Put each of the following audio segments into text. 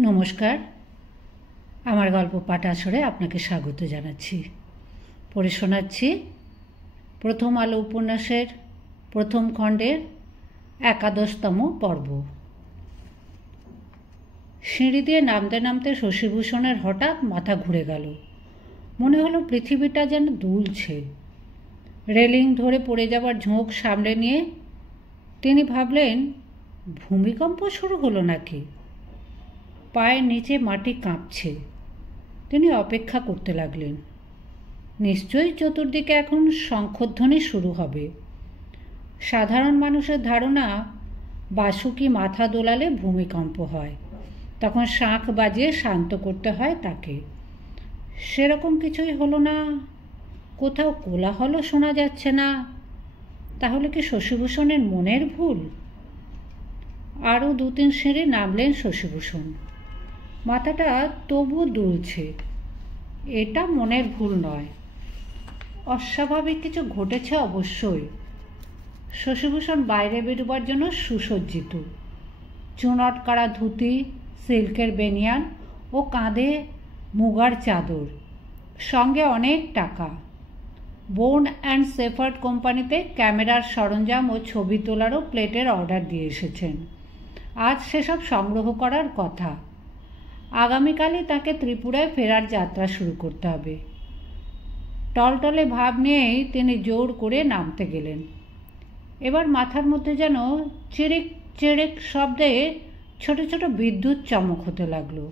নমস্কার, আমার গল্প পাঠ আসরে আপনাকে স্বাগত জানাচ্ছি। পড়ে শোনাচ্ছি প্রথম আলো উপন্যাসের প্রথম খণ্ডের 11তম পর্ব। সিঁড়ি দিয়ে নামতে নামতে শশীভূষণের হঠাৎ মাথা ঘুরে গেল। মনে হলো পৃথিবীটা যেন দুলছে। রেলিং ধরে পড়ে যাবার ঝোঁক সামনে নিয়ে তিনি ভাবলেন, ভূমিকম্প শুরু হলো নাকি? পায়ের নিচে মাটি কাঁপছে। তিনি অপেক্ষা করতে লাগলেন। নিশ্চয়ই চতুর্দিকে এখন শঙ্খধ্বনি শুরু হবে। সাধারণ মানুষের ধারণা, বাসুকি মাথা দোলালে ভূমিকম্প হয়, তখন শাঁখ বাজিয়ে শান্ত করতে হয় তাকে। সেরকম কিছুই হলো না। কোথাও কোলাহলও শোনা যাচ্ছে না। তাহলে কি শশীভূষণের মনের ভুল? আরও 2-3 সিঁড়ি নামলেন শশীভূষণ। মাথাটা তবু দুলছে। এটা মনের ভুল নয়, অস্বাভাবিক কিছু ঘটেছে অবশ্যই। শশীভূষণ বাইরে বেরোবার জন্য সুসজ্জিত। চুনট কাড়া ধুতি, সিল্কের বেনিয়ান ও কাঁধে মুগার চাদর, সঙ্গে অনেক টাকা। বোন অ্যান্ড সেফার্ড কোম্পানিতে ক্যামেরার সরঞ্জাম ও ছবি তোলারও প্লেটের অর্ডার দিয়ে এসেছেন। আজ সেসব সংগ্রহ করার কথা। আগামীকালই তাকে ত্রিপুরায় ফেরার যাত্রা শুরু করতে হবে। টলটলে ভাব নিয়েই তিনি জোর করে নামতে গেলেন। এবার মাথার মধ্যে যেন চিরিক চিরিক শব্দে ছোট ছোট বিদ্যুৎ চমক হতে লাগলো।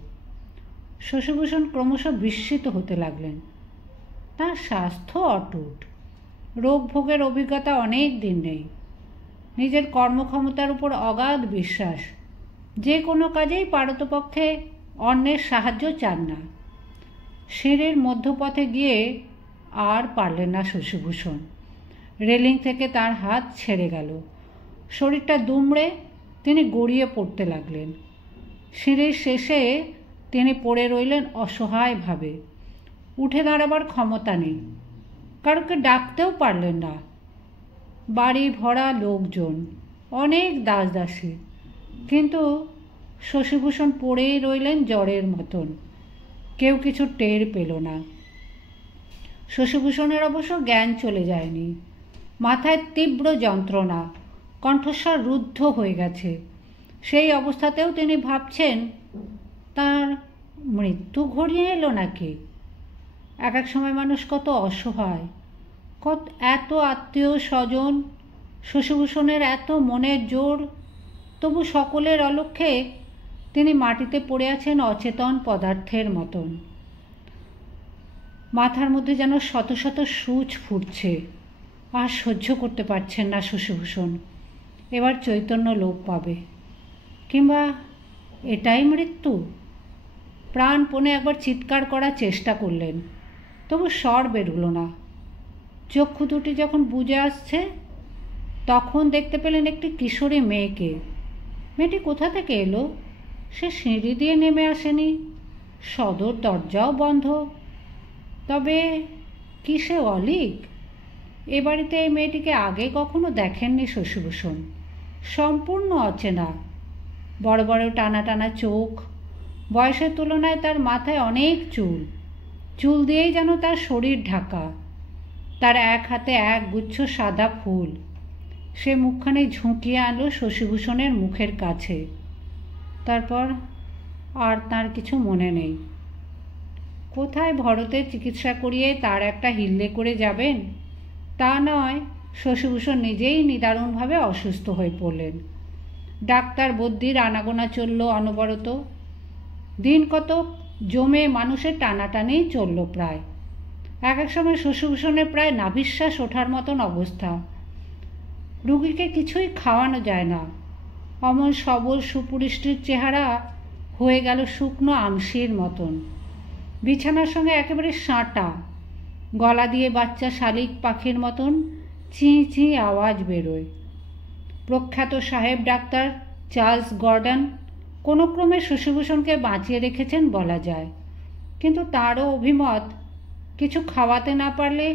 শশীভূষণ ক্রমশ বিস্মিত হতে লাগলেন। তার স্বাস্থ্য অটুট, রোগ ভোগের অভিজ্ঞতা অনেক দিন নেই। নিজের কর্মক্ষমতার উপর অগাধ বিশ্বাস। যে কোনো কাজেই পারতপক্ষে অন্যের সাহায্য চান না। সিঁড়ির মধ্যপথে গিয়ে আর পারলেন না শশীভূষণ। রেলিং থেকে তার হাত ছেড়ে গেল। শরীরটা দুমড়ে তিনি গড়িয়ে পড়তে লাগলেন। সিঁড়ির শেষে তিনি পড়ে রইলেন অসহায়ভাবে। উঠে দাঁড়াবার ক্ষমতা নেই। কারোকে ডাকতেও পারলেন না। বাড়ি ভরা লোকজন, অনেক দাসদাসী, কিন্তু শশীভূষণ পড়েই রইলেন জ্বরের মতন। কেউ কিছু টের পেল না। শশীভূষণের অবশ্য জ্ঞান চলে যায়নি। মাথায় তীব্র যন্ত্রণা, কণ্ঠস্বর রুদ্ধ হয়ে গেছে। সেই অবস্থাতেও তিনি ভাবছেন, তার মৃত্যু ঘনিয়ে এলো নাকি? এক এক সময় মানুষ কত অসহায়, এত আত্মীয় স্বজন, শশীভূষণের এত মনের জোর, তবু সকলের অলক্ষ্যে তিনি মাটিতে পড়ে আছেন অচেতন পদার্থের মতন। মাথার মধ্যে যেন শত শত সূচ ফুটছে। আর সহ্য করতে পারছেন না শশীভূষণ। এবার চৈতন্য লোপ পাবে, কিংবা এটাই মৃত্যু। প্রাণপণে একবার চিৎকার করার চেষ্টা করলেন, তবু স্বর বেরোলো না। চক্ষু দুটি যখন বুজে আসছে, তখন দেখতে পেলেন একটি কিশোরী মেয়েকে। মেয়েটি কোথা থেকে এলো? সে সিঁড়ি দিয়ে নেমে আসেনি, সদর দরজাও বন্ধ। তবে কি সে অলীক? এ বাড়িতে এই মেয়েটিকে আগে কখনো দেখেননি শশীভূষণ। সম্পূর্ণ অচেনা। বড় বড় টানা টানা চোখ, বয়সের তুলনায় তার মাথায় অনেক চুল। চুল দিয়েই যেন তার শরীর ঢাকা। তার এক হাতে এক গুচ্ছ সাদা ফুল। সে মুখখানি ঝুঁকিয়ে আনলো শশীভূষণের মুখের কাছে। তারপর আর তার কিছু মনে নেই। কোথায় ভরতের চিকিৎসা করিয়ে তার একটা হিল্লে করে যাবেন তা নয়, শশীভূষণ নিজেই নিদারুণভাবে অসুস্থ হয়ে পড়লেন। ডাক্তার বদ্যির আনাগোনা চলল অনবরত। দিন কত জমে মানুষের টানাটানি চলল প্রায়। এক এক সময় শশীভূষণের প্রায় নাভিশ্বাস ওঠার মতন অবস্থা। রুগীকে কিছুই খাওয়ানো যায় না। অমন সবল সুপুষ্টির চেহারা হয়ে গেল শুকনো আমশির মতন। বিছানার সঙ্গে একেবারে সাঁটা। গলা দিয়ে বাচ্চা শালিক পাখির মতন চিঁ চিঁ আওয়াজ বেরোয়। প্রখ্যাত সাহেব ডাক্তার চার্লস গর্ডন কোনো ক্রমে শশীভূষণকে বাঁচিয়ে রেখেছেন বলা যায়, কিন্তু তারও অভিমত, কিছু খাওয়াতে না পারলে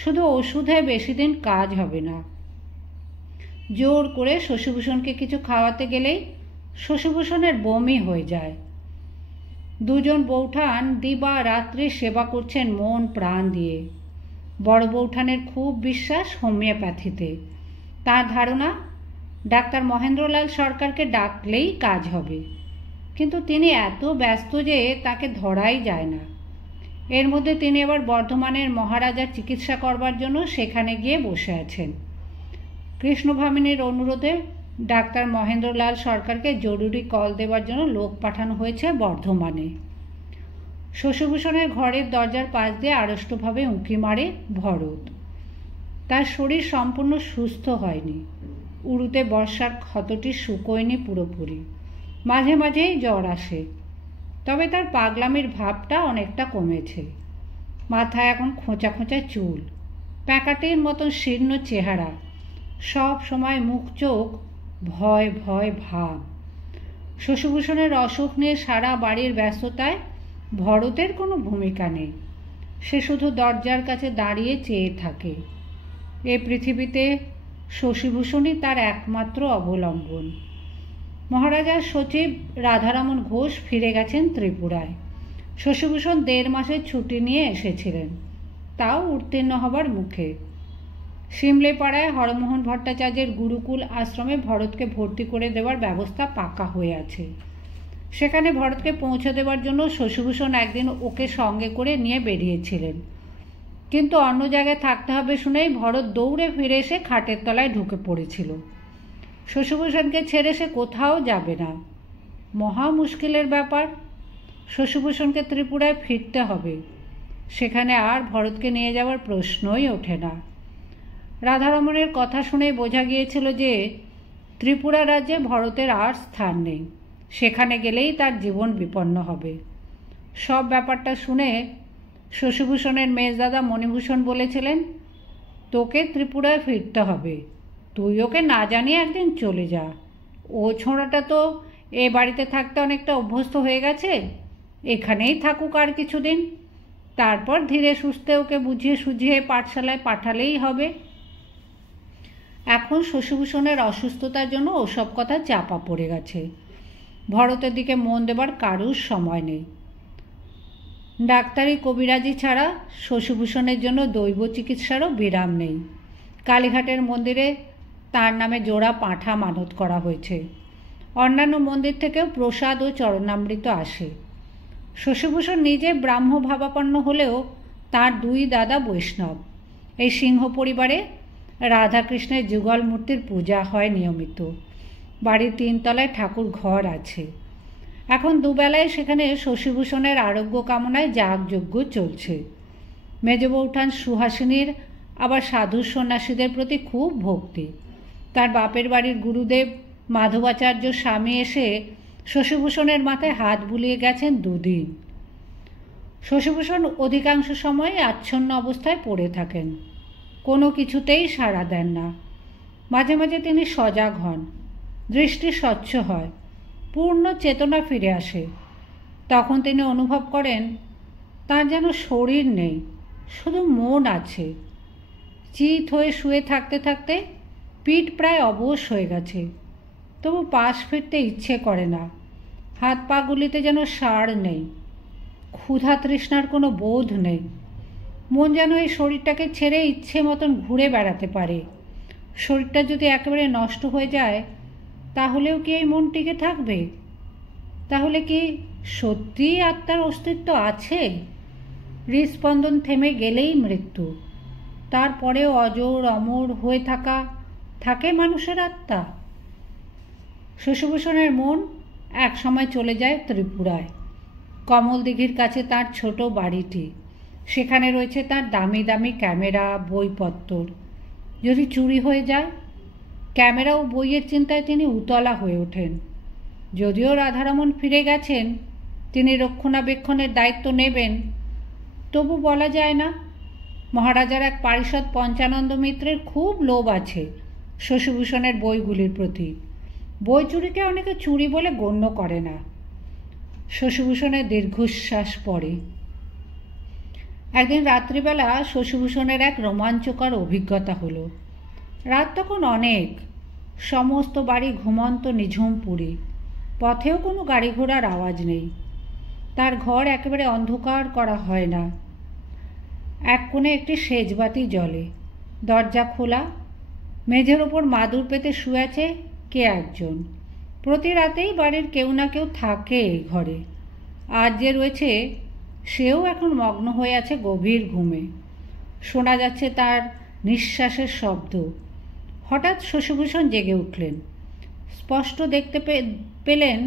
শুধু ওষুধে বেশি দিন কাজ হবে না। জোর করে শশীভূষণকে কিছু খাওয়াতে গেলেই শশীভূষণের বমি হয়ে যায়। দুজন বৌঠান দিবা রাত্রি সেবা করছেন মন প্রাণ দিয়ে। বড় বৌঠানের খুব বিশ্বাস হোমিওপ্যাথিতে। তার ধারণা ডাক্তার মহেন্দ্রলাল সরকারকে ডাকলেই কাজ হবে, কিন্তু তিনি এত ব্যস্ত যে তাকে ধরাই যায় না। এর মধ্যে তিনি এবার বর্ধমানের মহারাজার চিকিৎসা করবার জন্য সেখানে গিয়ে বসে আছেন। কৃষ্ণভামিনীর অনুরোধে ডাক্তার মহেন্দ্রলাল সরকারকে জরুরি কল দেওয়ার জন্য লোক পাঠানো হয়েছে বর্ধমানে। শশীভূষণের ঘরের দরজার পাশ দিয়ে আড়ষ্টভাবে উঁকি মারে ভরত। তার শরীর সম্পূর্ণ সুস্থ হয়নি। উরুতে বর্ষার ক্ষতটি শুকোয়নি পুরোপুরি। মাঝে মাঝেই জ্বর আসে, তবে তার পাগলামির ভাবটা অনেকটা কমেছে। মাথায় এখন খোঁচা খোঁচা চুল, প্যাকাটির মতন শীর্ণ চেহারা, সব সময় মুখ চোখ ভয় ভয় ভাব। শশীভূষণের অসুখ নিয়ে সারা বাড়ির ব্যস্ততায় ভরতের কোনো ভূমিকা নেই। সে শুধু দরজার কাছে দাঁড়িয়ে চেয়ে থাকে। এ পৃথিবীতে শশীভূষণই তার একমাত্র অবলম্বন। মহারাজার সচিব রাধারমণ ঘোষ ফিরে গেছেন ত্রিপুরায়। শশীভূষণ 1.5 মাসের ছুটি নিয়ে এসেছিলেন, তাও উত্তীর্ণ হবার মুখে। শিমলেপাড়ায় হরমোহন ভট্টাচার্যের গুরুকুল আশ্রমে ভরতকে ভর্তি করে দেওয়ার ব্যবস্থা পাকা হয়ে আছে। সেখানে ভরতকে পৌঁছে দেওয়ার জন্য শশীভূষণ একদিন ওকে সঙ্গে করে নিয়ে বেরিয়েছিলেন, কিন্তু অন্য জায়গায় থাকতে হবে শুনেই ভরত দৌড়ে ফিরে এসে খাটের তলায় ঢুকে পড়েছিল। শশীভূষণকে ছেড়ে সে কোথাও যাবে না। মহা মুশকিলের ব্যাপার। শশীভূষণকে ত্রিপুরায় ফিরতে হবে, সেখানে আর ভরতকে নিয়ে যাওয়ার প্রশ্নই ওঠে না। রাধারমণের কথা শুনে বোঝা গিয়েছিল যে ত্রিপুরা রাজ্যে ভরতের আর স্থান নেই। সেখানে গেলেই তার জীবন বিপন্ন হবে। সব ব্যাপারটা শুনে শশীভূষণের মেজদাদা মণিভূষণ বলেছিলেন, তোকে ত্রিপুরায় ফিরতে হবে, তুই ওকে না জানিয়ে একদিন চলে যা। ও ছোঁড়াটা তো এ বাড়িতে থাকতে অনেকটা অভ্যস্ত হয়ে গেছে, এখানেই থাকুক আর কিছুদিন, তারপর ধীরে সুস্থে ওকে বুঝিয়ে সুঝিয়ে পাঠশালায় পাঠালেই হবে। এখন শশীভূষণের অসুস্থতার জন্য ওসব কথা চাপা পড়ে গেছে। ভরতের দিকে মন দেবার কারুর সময় নেই। ডাক্তারি কবিরাজি ছাড়া শশীভূষণের জন্য দৈব চিকিৎসারও বিরাম নেই। কালীঘাটের মন্দিরে তার নামে জোড়া পাঁঠা মানত করা হয়েছে। অন্যান্য মন্দির থেকেও প্রসাদ ও চরণামৃত আসে। শশীভূষণ নিজে ব্রাহ্ম ভাবাপন্ন হলেও তার 2 দাদা বৈষ্ণব। এই সিংহ পরিবারে রাধাকৃষ্ণের যুগল মূর্তির পূজা হয় নিয়মিত। বাড়ির 3 তলায় ঠাকুর ঘর আছে। এখন দুবেলায় সেখানে শশীভূষণের আরোগ্য কামনায় যাগযজ্ঞ চলছে। মেজ বৌঠান সুহাসিনীর আবার সাধু সন্ন্যাসীদের প্রতি খুব ভক্তি। তার বাপের বাড়ির গুরুদেব মাধবাচার্য স্বামী এসে শশীভূষণের মাথায় হাত বুলিয়ে গেছেন 2 দিন। শশীভূষণ অধিকাংশ সময় আচ্ছন্ন অবস্থায় পড়ে থাকেন, কোনো কিছুতেই সাড়া দেন না। মাঝে মাঝে তিনি সজাগ হন, দৃষ্টি স্বচ্ছ হয়, পূর্ণ চেতনা ফিরে আসে। তখন তিনি অনুভব করেন তার যেন শরীর নেই, শুধু মন আছে। চিত হয়ে শুয়ে থাকতে থাকতে পিঠ প্রায় অবশ হয়ে গেছে, তবু পাশ ফিরতে ইচ্ছে করে না। হাত পাগুলিতে যেন সাড় নেই, ক্ষুধা তৃষ্ণার কোনো বোধ নেই। মন যেন এই শরীরটাকে ছেড়ে ইচ্ছে মতন ঘুরে বেড়াতে পারে। শরীরটা যদি একেবারে নষ্ট হয়ে যায়, তাহলেও কি এই মন টিকে থাকবে? তাহলে কি সত্যিই আত্মার অস্তিত্ব আছে? হৃদস্পন্দন থেমে গেলেই মৃত্যু, তারপরেও অজর অমর হয়ে থাকে মানুষের আত্মা। শশীভূষণের মন এক সময় চলে যায় ত্রিপুরায়। কমল দিঘির কাছে তার ছোট বাড়িটি, সেখানে রয়েছে তার দামি দামি ক্যামেরা, বইপত্তর। যদি চুরি হয়ে যায়? ক্যামেরা ও বইয়ের চিন্তায় তিনি উতলা হয়ে ওঠেন। যদিও রাধারমণ ফিরে গেছেন, তিনি রক্ষণাবেক্ষণের দায়িত্ব নেবেন, তবু বলা যায় না। মহারাজার এক পারিষদ পঞ্চানন্দ মিত্রের খুব লোভ আছে শশীভূষণের বইগুলির প্রতি। বই চুরিকে অনেকে চুরি বলে গণ্য করে না। শশীভূষণের দীর্ঘশ্বাস পড়ে। একদিন রাত্রিবেলা শশীভূষণের এক রোমাঞ্চকর অভিজ্ঞতা হলো। রাত তখন অনেক, সমস্ত বাড়ি ঘুমন্ত নিঝুম পুরী, পথেও কোনো গাড়ি ঘোড়ার আওয়াজ নেই। তার ঘর একেবারে অন্ধকার করা হয় না। এক কোণে একটি সেজবাতি জ্বলে, দরজা খোলা, মেঝের ওপর মাদুর পেতে শুয়ে আছে কে একজন। প্রতি রাতেই বাড়ির কেউ না কেউ থাকে এই ঘরে। আজ যে রয়েছে সেও এখন মগ্ন হয়ে আছে গভীর ঘুমে। শোনা যাচ্ছে তার নিঃশ্বাসের শব্দ। হঠাৎ শশীভূষণ জেগে উঠলেন। স্পষ্ট দেখতে পেলেন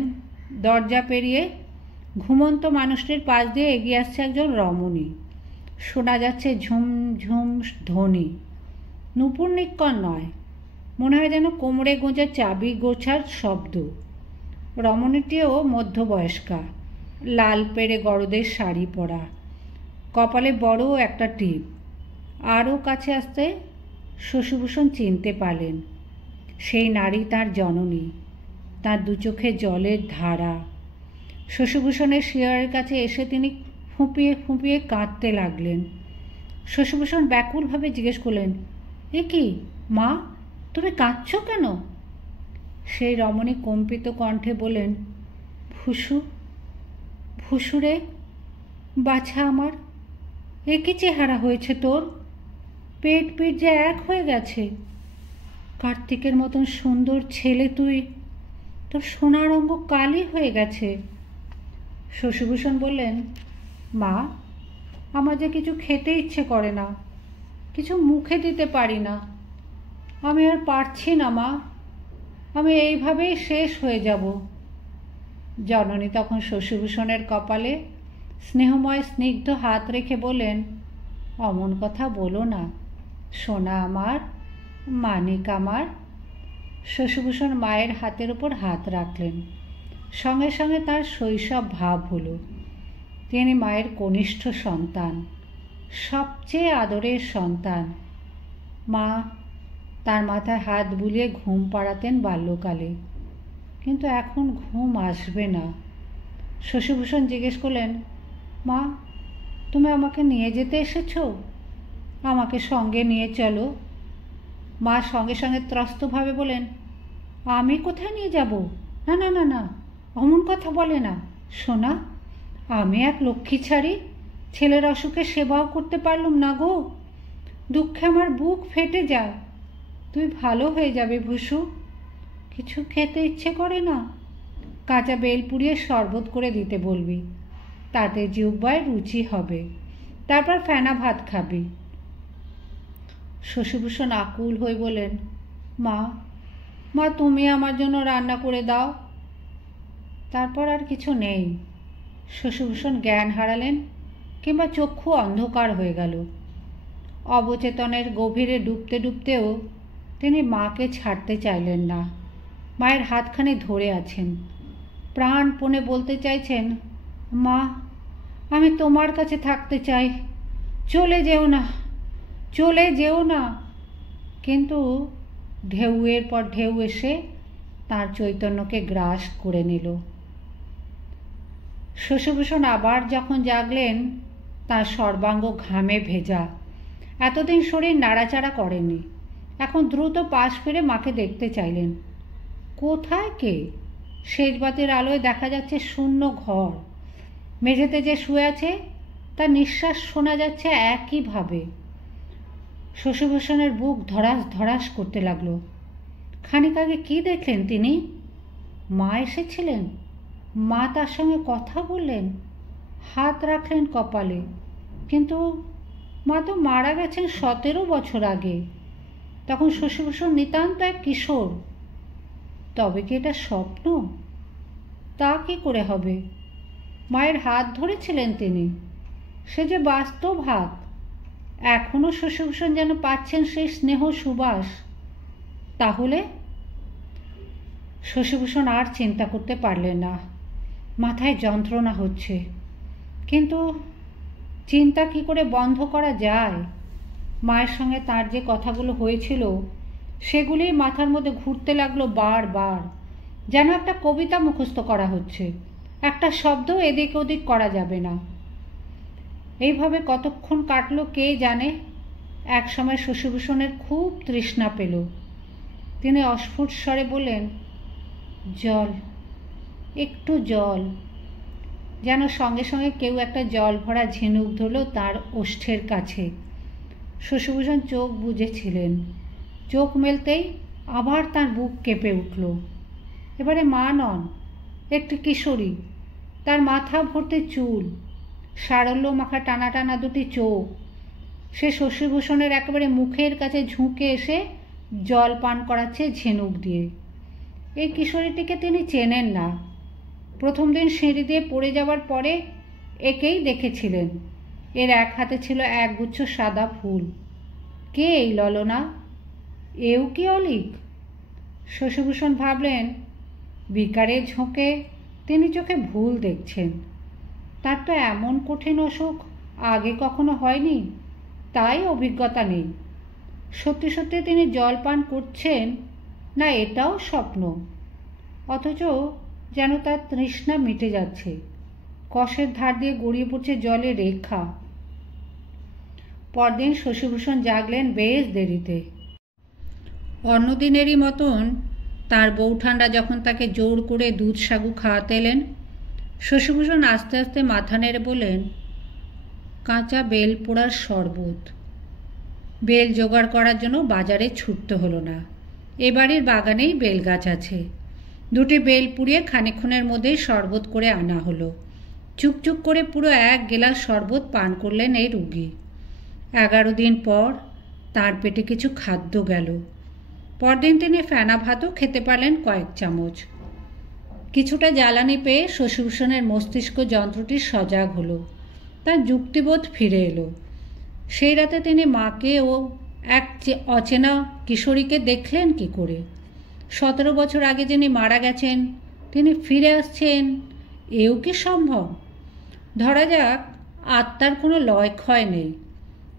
দরজা পেরিয়ে ঘুমন্ত মানুষটির পাশ দিয়ে এগিয়ে আসছে একজন রমণী। শোনা যাচ্ছে ঝুম ঝুম ধ্বনি, নূপুর নিক্কণ নয়, মনে হয় যেন কোমরে গোঁজা চাবি গোছার শব্দ। রমণীটিও মধ্যবয়স্কা, লাল পেড়ে গরদের শাড়ি পরা, কপালে বড় একটা টিপ। আরও কাছে আসতে শশীভূষণ চিনতে পারলেন সেই নারী তার জননী। তার দু চোখে জলের ধারা। শশীভূষণের শিয়রের কাছে এসে তিনি ফুঁপিয়ে ফুঁপিয়ে কাঁদতে লাগলেন। শশীভূষণ ব্যাকুলভাবে জিজ্ঞেস করলেন, এ কি মা, তুমি কাঁদছ কেন? সেই রমণী কম্পিত কণ্ঠে বলেন, ভুসু, ভুসুরে বাছা আমার, এ কি চেহারা হয়েছে তোর? পেট পিঠ যে এক হয়ে গেছে। কার্তিকের মতন সুন্দর ছেলে তুই, তোর সোনার অঙ্গ কালি হয়ে গেছে। শশীভূষণ বললেন, মা, আমার যে কিছু খেতে ইচ্ছে করে না, কিছু মুখে দিতে পারি না। আমি আর পারছি না মা, আমি এইভাবেই শেষ হয়ে যাব। জননী তখন শশীভূষণের কপালে স্নেহময় স্নিগ্ধ হাত রেখে বললেন, অমন কথা বলো না, সোনা আমার, মানিক আমার। শশীভূষণ মায়ের হাতের উপর হাত রাখলেন। সঙ্গে সঙ্গে তার শৈশব ভাব হলো। তিনি মায়ের কনিষ্ঠ সন্তান, সবচেয়ে আদরের সন্তান। মা তার মাথায় হাত বুলিয়ে ঘুম পাড়াতেন বাল্যকালে, কিন্তু এখন ঘুম আসবে না। শশীভূষণ জিজ্ঞেস করলেন, মা, তুমি আমাকে নিয়ে যেতে এসেছো? আমাকে সঙ্গে নিয়ে চলো। মা সঙ্গে সঙ্গে ত্রস্তভাবে বলেন, আমি কোথায় নিয়ে যাব? না না না না, অমন কথা বলে না সোনা। আমি এক লক্ষ্মী ছাড়ি, ছেলের অসুখে সেবাও করতে পারলুম না গো। দুঃখে আমার বুক ফেটে যায়। তুই ভালো হয়ে যাবে ভুসু। কিছু খেতে ইচ্ছে করে না? কাঁচা বেল পুড়িয়ে শরবত করে দিতে বলবি, তাতে জিহ্বায় রুচি হবে। তারপর ফেনা ভাত খাবি। শশীভূষণ আকুল হয়ে বলেন, মা, মা, তুমি আমার জন্য রান্না করে দাও। তারপর আর কিছু নেই। শশীভূষণ জ্ঞান হারালেন, কিংবা চক্ষু অন্ধকার হয়ে গেল। অবচেতনের গভীরে ডুবতে ডুবতেও তিনি মাকে ছাড়তে চাইলেন না। মায়ের হাতখানি ধরে আছেন, প্রাণপণে বলতে চাইছেন, মা, আমি তোমার কাছে থাকতে চাই, চলে যেও না, চলে যেও না। কিন্তু ঢেউয়ের পর ঢেউ এসে তার চৈতন্যকে গ্রাস করে নিল। শশীভূষণ আবার যখন জাগলেন, তার সর্বাঙ্গ ঘামে ভেজা। এতদিন শরীর নাড়াচাড়া করেনি। এখন দ্রুত পাশ ফিরে মাকে দেখতে চাইলেন। কোথায় কে? সেজবাতির আলোয় দেখা যাচ্ছে শূন্য ঘর। মেঝেতে যে শুয়ে আছে তার নিঃশ্বাস শোনা যাচ্ছে একইভাবে। শশীভূষণের বুক ধড়াস ধড়াস করতে লাগলো। খানিক আগে কি দেখলেন তিনি? মা এসেছিলেন, মা তার সঙ্গে কথা বললেন, হাত রাখলেন কপালে। কিন্তু মা তো মারা গেছেন 17 বছর আগে। তখন শশীভূষণ নিতান্ত এক কিশোর। তবে কি এটা স্বপ্ন? তা কি করে হবে? মায়ের হাত ধরেছিলেন তিনি, সে যে বাস্তব হাত। এখনো শশীভূষণ যেন পাচ্ছেন সেই স্নেহ সুবাস। তাহলে শশীভূষণ আর চিন্তা করতে পারলেন না। মাথায় যন্ত্রণা হচ্ছে, কিন্তু চিন্তা কি করে বন্ধ করা যায়? মায়ের সঙ্গে তার যে কথাগুলো হয়েছিল সেগুলি মাথার মধ্যে ঘুরতে লাগলো বারবার, যেন একটা কবিতা মুখস্থ করা হচ্ছে। একটা শব্দ এদিক ওদিক করা যাবে না। এইভাবে কতক্ষণ কাটলো কে জানে। এক সময় শশীভূষণের খুব তৃষ্ণা পেল। তিনি অস্ফুট স্বরে বললেন, জল, একটু জল। যেন সঙ্গে সঙ্গে কেউ একটা জল ভরা ঝিনুক ধরল তার ওষ্ঠের কাছে। শশীভূষণ চোখ বুজেছিলেন। চোখ মেলতেই আবার তার বুক কেঁপে উঠল। এবারে মা নন, একটি কিশোরী, তার মাথা ভর্তি চুল, সারল্য মাখা টানা টানা দুটি চোখ। সে শশীভূষণের একেবারে মুখের কাছে ঝুঁকে এসে জল পান করাচ্ছে ঝিনুক দিয়ে। এই কিশোরীটিকে তিনি চেনেন না। প্রথম দিন সিঁড়ি দিয়ে পড়ে যাওয়ার পরে একেই দেখেছিলেন। এর এক হাতে ছিল একগুচ্ছ সাদা ফুল। কে এই ললনা? এও কি অলিক? শশীভূষণ ভাবলেন, বিকারের ঝোঁকে তিনি চোখে ভুল দেখছেন। তার তো এমন কঠিন অসুখ আগে কখনো হয়নি, তাই অভিজ্ঞতা নেই। সত্যি সত্যি তিনি জল পান করছেন না এটাও স্বপ্ন? অথচ যেন তার তৃষ্ণা মিটে যাচ্ছে। কষের ধার দিয়ে গড়িয়ে পড়ছে জলের রেখা। পরদিন শশীভূষণ জাগলেন বেশ দেরিতে। অন্যদিনেরই মতন তার বউঠানরা যখন তাকে জোর করে দুধ সাগু খাওয়াতে এলেন, শশীভূষণ আস্তে আস্তে মাথা নেড়ে বললেন, কাঁচা বেল পোড়ার শরবত। বেল জোগাড় করার জন্য বাজারে ছুটতে হলো না। এ বাড়ির বাগানেই বেল গাছ আছে। দুটি বেল পুড়িয়ে খানিকক্ষণের মধ্যেই শরবত করে আনা হলো। চুকচুক করে পুরো এক গেলাস শরবত পান করলেন এই রুগী। 11 দিন পর তার পেটে কিছু খাদ্য গেল। পরদিন তিনি ফেনা ভাতও খেতে পারলেন কয়েক চামচ। কিছুটা জ্বালানি পেয়ে শশীভূষণের মস্তিষ্ক যন্ত্রটি সজাগ হলো। তার যুক্তিবোধ ফিরে এলো। সেই রাতে তিনি মাকে ও এক অচেনা কিশোরীকে দেখলেন কি করে? 17 বছর আগে যিনি মারা গেছেন তিনি ফিরে আসছেন, এও কি সম্ভব? ধরা যাক আত্মার কোনো লয় ক্ষয় নেই,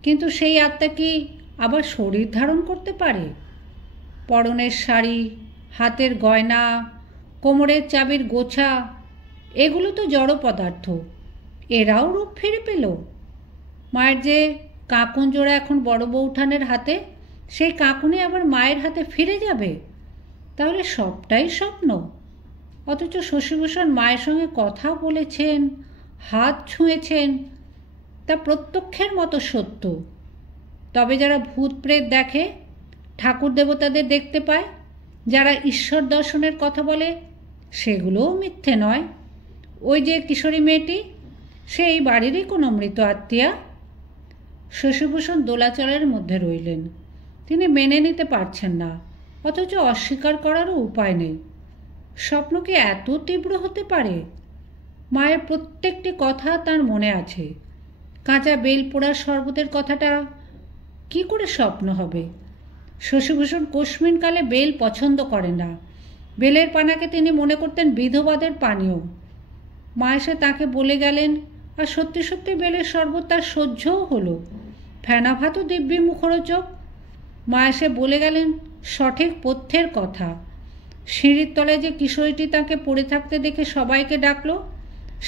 কিন্তু সেই আত্মা কি আবার শরীর ধারণ করতে পারে? পরনের শাড়ি, হাতের গয়না, কোমরের চাবির গোছা, এগুলো তো জড় পদার্থ। এরাও রূপ ফিরে পেল। মায়ের যে কাঁকুন জোড়া এখন বড় বউঠানের হাতে, সেই কাঁকুনি আবার মায়ের হাতে ফিরে যাবে। তাহলে সবটাই স্বপ্ন। অথচ শশীভূষণ মায়ের সঙ্গে কথা বলেছেন, হাত ছুঁয়েছেন, তা প্রত্যক্ষের মতো সত্য। তবে যারা ভূত প্রেত দেখে, ঠাকুর দেবতাদের দেখতে পায়, যারা ঈশ্বর দর্শনের কথা বলে, সেগুলোও মিথ্যে নয়। ওই যে কিশোরী মেয়েটি, সে এই বাড়িরই কোনো মৃত আত্মীয়া। শশীভূষণ দোলাচলের মধ্যে রইলেন। তিনি মেনে নিতে পারছেন না, অথচ অস্বীকার করারও উপায় নেই। স্বপ্ন কি এত তীব্র হতে পারে? মায়ের প্রত্যেকটি কথা তার মনে আছে। কাঁচা বেল পোড়ার শরবতের কথাটা কি করে স্বপ্ন হবে? শশীভূষণ কোশমিনকালে বেল পছন্দ করেন না। বেলের পানাকে তিনি মনে করতেন বিধবাদের পানীয়। মা এসে তাকে বলে গেলেন, আর সত্যি সত্যি বেলের শরবত তার সহ্যও হলো। ফেনা ভাতও দিব্যি মুখরোচক। মা এসে বলে গেলেন সঠিক পথ্যের কথা। সিঁড়ির তলায় যে কিশোরীটি তাকে পড়ে থাকতে দেখে সবাইকে ডাকলো,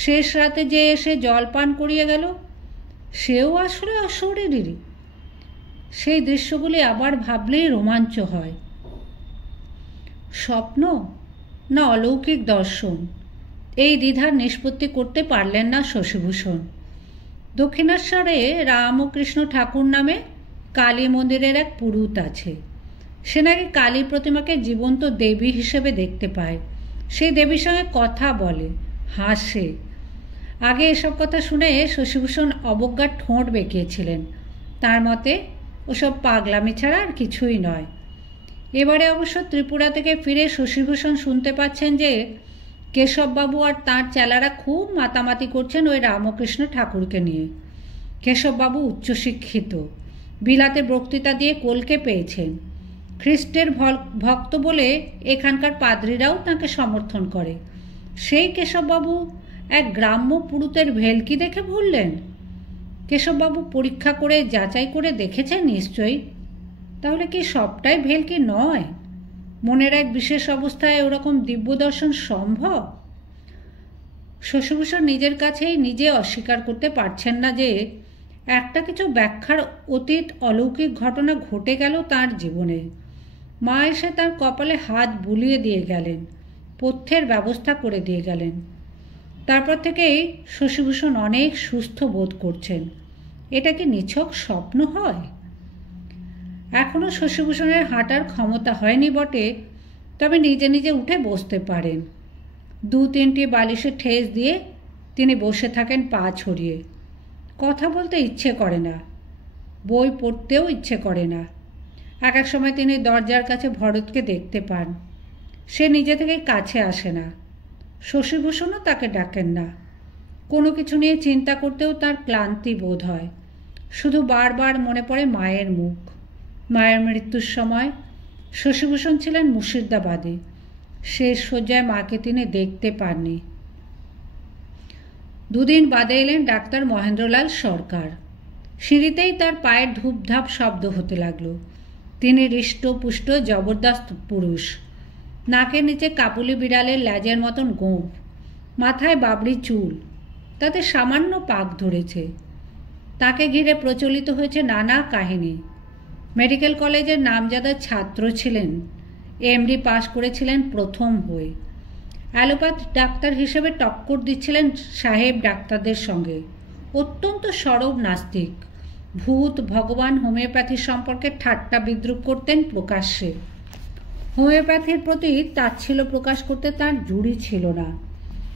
শেষ রাতে যে এসে জল পান করিয়ে গেল, সেও আসলে অশরীরই। সেই দৃশ্যগুলি আবার ভাবলেই রোমাঞ্চ হয়। স্বপ্ন না অলৌকিক দর্শন, এই দ্বিধার নিষ্পত্তি করতে পারলেন না শশীভূষণ। দক্ষিণেশ্বরে রামকৃষ্ণ ঠাকুর নামে কালী মন্দিরের এক পুরুত আছে। সে নাকি কালী প্রতিমাকে জীবন্ত দেবী হিসেবে দেখতে পায়। সেই দেবীর সঙ্গে কথা বলে, হাসে। আগে এসব কথা শুনে শশীভূষণ অবজ্ঞার ঠোঁট বেঁকিয়েছিলেন। তার মতে ওসব পাগলামি ছাড়া আর কিছুই নয়। এবারে অবশ্য ত্রিপুরা থেকে ফিরে শশীভূষণ শুনতে পাচ্ছেন যে কেশববাবু আর তাঁর চেলারা খুব মাতামাতি করছেন ওই রামকৃষ্ণ ঠাকুরকে নিয়ে। কেশববাবু উচ্চশিক্ষিত, বিলাতে বক্তৃতা দিয়ে কলকে পেয়েছেন। খ্রিস্টের ভক্ত বলে এখানকার পাদ্রীরাও তাঁকে সমর্থন করে। সেই কেশববাবু এক গ্রাম্য পুরুতের ভেলকি দেখে ভুললেন? কেশববাবু পরীক্ষা করে যাচাই করে দেখেছেন নিশ্চয়ই। তাহলে কি সবটাই ভেলকি নয়? মনের এক বিশেষ অবস্থায় ওরকম দিব্য দর্শন সম্ভব? শশীভূষণ নিজের কাছেই নিজে অস্বীকার করতে পারছেন না যে একটা কিছু ব্যাখ্যার অতীত অলৌকিক ঘটনা ঘটে গেল তার জীবনে। মা এসে তার কপালে হাত বুলিয়ে দিয়ে গেলেন, পথ্যের ব্যবস্থা করে দিয়ে গেলেন। তারপর থেকেই শশীভূষণ অনেক সুস্থ বোধ করছেন। এটা কি নিছক স্বপ্ন হয়? এখনও শশীভূষণের হাঁটার ক্ষমতা হয়নি বটে, তবে নিজে নিজে উঠে বসতে পারেন। 2-3টি বালিশে ঠেস দিয়ে তিনি বসে থাকেন পা ছড়িয়ে। কথা বলতে ইচ্ছে করে না, বই পড়তেও ইচ্ছে করে না। এক এক সময় তিনি দরজার কাছে ভরতকে দেখতে পান। সে নিজে থেকে কাছে আসে না। শশীভূষণও তাকে ডাকেন না। কোনো কিছু নিয়ে চিন্তা করতেও তার ক্লান্তি বোধ হয়। শুধু বারবার মনে পড়ে মায়ের মুখ। মায়ের মৃত্যুর সময় শশীভূষণ ছিলেন মুর্শিদাবাদে। শেষ শয্যায় মাকে তিনি দেখতে পাননি। 2 দিন বাদে এলেন ডাক্তার মহেন্দ্রলাল সরকার। সিঁড়িতেই তার পায়ের ধূপধাপ শব্দ হতে লাগলো। তিনি হৃষ্টপুষ্ট জবরদস্ত পুরুষ। নাকের নিচে কাপুলি বিড়ালের ল্যাজের মতন গোঁফ, মাথায় বাবরি চুল, তাতে সামান্য পাক ধরেছে। তাকে ঘিরে প্রচলিত হয়েছে নানা কাহিনী। মেডিকেল কলেজের নামজাদা ছাত্র ছিলেন, এমডি পাশ করেছিলেন প্রথম হয়ে। অ্যালোপ্যাথ ডাক্তার হিসেবে টক্কর দিচ্ছিলেন সাহেব ডাক্তারদের সঙ্গে। অত্যন্ত সরব নাস্তিক। ভূত, ভগবান, হোমিওপ্যাথি সম্পর্কে ঠাট্টা বিদ্রূপ করতেন প্রকাশ্যে। হোমিওপ্যাথির প্রতি তাচ্ছিল্য প্রকাশ করতে তাঁর জুড়ি ছিল না।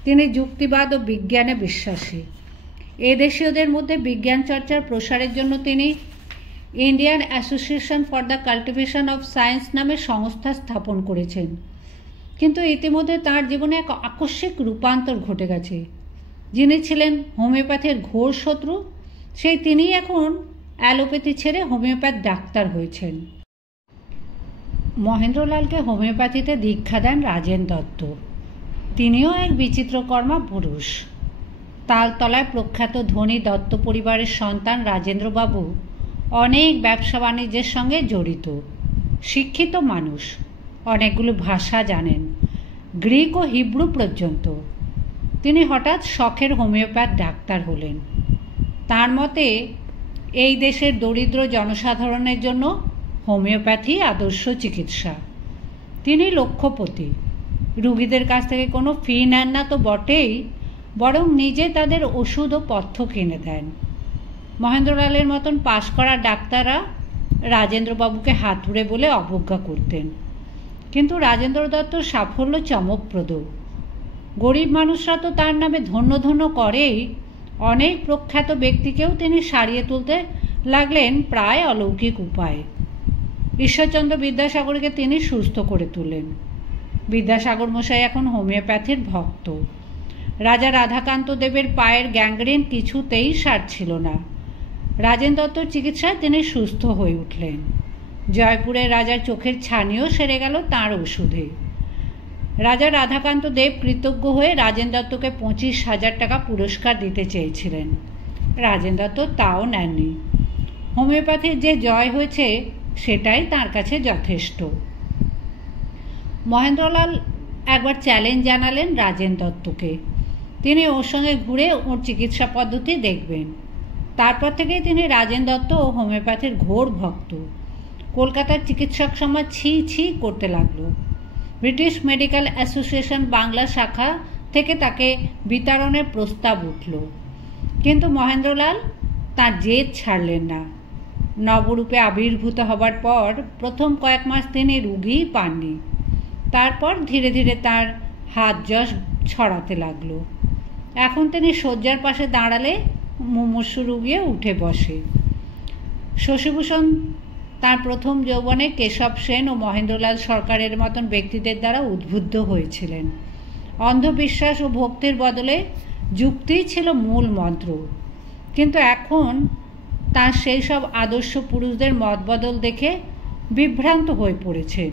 তিনি যুক্তিবাদ ও বিজ্ঞানে বিশ্বাসী। এদেশীয়দের মধ্যে বিজ্ঞান চর্চার প্রসারের জন্য তিনি Indian association for the cultivation of science নামে সংস্থা স্থাপন করেছেন। কিন্তু ইতিমধ্যে তাঁর জীবনে এক আকস্মিক রূপান্তর ঘটে গেছে। যিনি ছিলেন হোমিওপ্যাথির ঘোর শত্রু, সেই তিনিই এখন অ্যালোপ্যাথি ছেড়ে হোমিওপ্যাথ ডাক্তার হয়েছেন। মহেন্দ্রলালকে হোমিওপ্যাথিতে দীক্ষা দেন রাজেন দত্ত। তিনিও এক বিচিত্রকর্মা পুরুষ। তালতলায় প্রখ্যাত ধনী দত্ত পরিবারের সন্তান রাজেন্দ্রবাবু অনেক ব্যবসা বাণিজ্যের সঙ্গে জড়িত। শিক্ষিত মানুষ, অনেকগুলো ভাষা জানেন, গ্রিক ও হিব্রু পর্যন্ত। তিনি হঠাৎ শখের হোমিওপ্যাথ ডাক্তার হলেন। তার মতে এই দেশের দরিদ্র জনসাধারণের জন্য হোমিওপ্যাথি আদর্শ চিকিৎসা। তিনি লক্ষপতি। রুগীদের কাছ থেকে কোনো ফি নেন না তো বটেই, বরং নিজে তাদের ওষুধ ও পথ্য কিনে দেন। মহেন্দ্রলালের মতন পাশ করা ডাক্তাররা রাজেন্দ্রবাবুকে হাতুড়ে বলে অবজ্ঞা করতেন। কিন্তু রাজেন্দ্র দত্তর সাফল্য চমকপ্রদ। গরিব মানুষরা তো তার নামে ধন্য ধন্য করেই, অনেক প্রখ্যাত ব্যক্তিকেও তিনি সারিয়ে তুলতে লাগলেন প্রায় অলৌকিক উপায়ে। ঈশ্বরচন্দ্র বিদ্যাসাগরকে তিনি সুস্থ করে তুললেন। বিদ্যাসাগর মশাই এখন হোমিওপ্যাথির ভক্ত। রাজা রাধাকান্ত দেবের পায়ের গ্যাংগ্রিন কিছুতেই সারছিল না। রাজেন দত্তর চিকিৎসায় তিনি সুস্থ হয়ে উঠলেন। জয়পুরের রাজার চোখের ছানিও সেরে গেল তাঁর ওষুধে। রাজা রাধাকান্ত দেব কৃতজ্ঞ হয়ে রাজেন দত্তকে 25,000 টাকা পুরস্কার দিতে চেয়েছিলেন। রাজেন দত্ত তাও নেননি। হোমিওপ্যাথির যে জয় হয়েছে সেটাই তাঁর কাছে যথেষ্ট। মহেন্দ্রলাল একবার চ্যালেঞ্জ জানালেন রাজেন দত্তকে। তিনি ওর সঙ্গে ঘুরে ওর চিকিৎসা পদ্ধতি দেখবেন। তারপর থেকেই তিনি রাজেন দত্ত ও হোমিওপ্যাথির ঘোর ভক্ত। কলকাতার চিকিৎসক সমাজ ছি ছি করতে লাগলো। ব্রিটিশ মেডিকেল অ্যাসোসিয়েশন বাংলা শাখা থেকে তাকে বিতরণের প্রস্তাব উঠল। কিন্তু মহেন্দ্রলাল তার জেদ ছাড়লেন না। নবরূপে আবির্ভূত হবার পর প্রথম কয়েক মাস তিনি রুগীই পাননি। তারপর ধীরে ধীরে তার হাত যশ ছড়াতে লাগলো। এখন তিনি শয্যার পাশে দাঁড়ালে মুমূর্ষু রুগিয়ে উঠে বসে। শশীভূষণ তার প্রথম যৌবনে কেশব সেন ও মহেন্দ্রলাল সরকারের মতন ব্যক্তিদের দ্বারা উদ্বুদ্ধ হয়েছিলেন। অন্ধবিশ্বাস ও ভক্তির বদলে যুক্তিই ছিল মূল মন্ত্র। কিন্তু এখন তার সেই সব আদর্শ পুরুষদের মতবদল দেখে বিভ্রান্ত হয়ে পড়েছেন।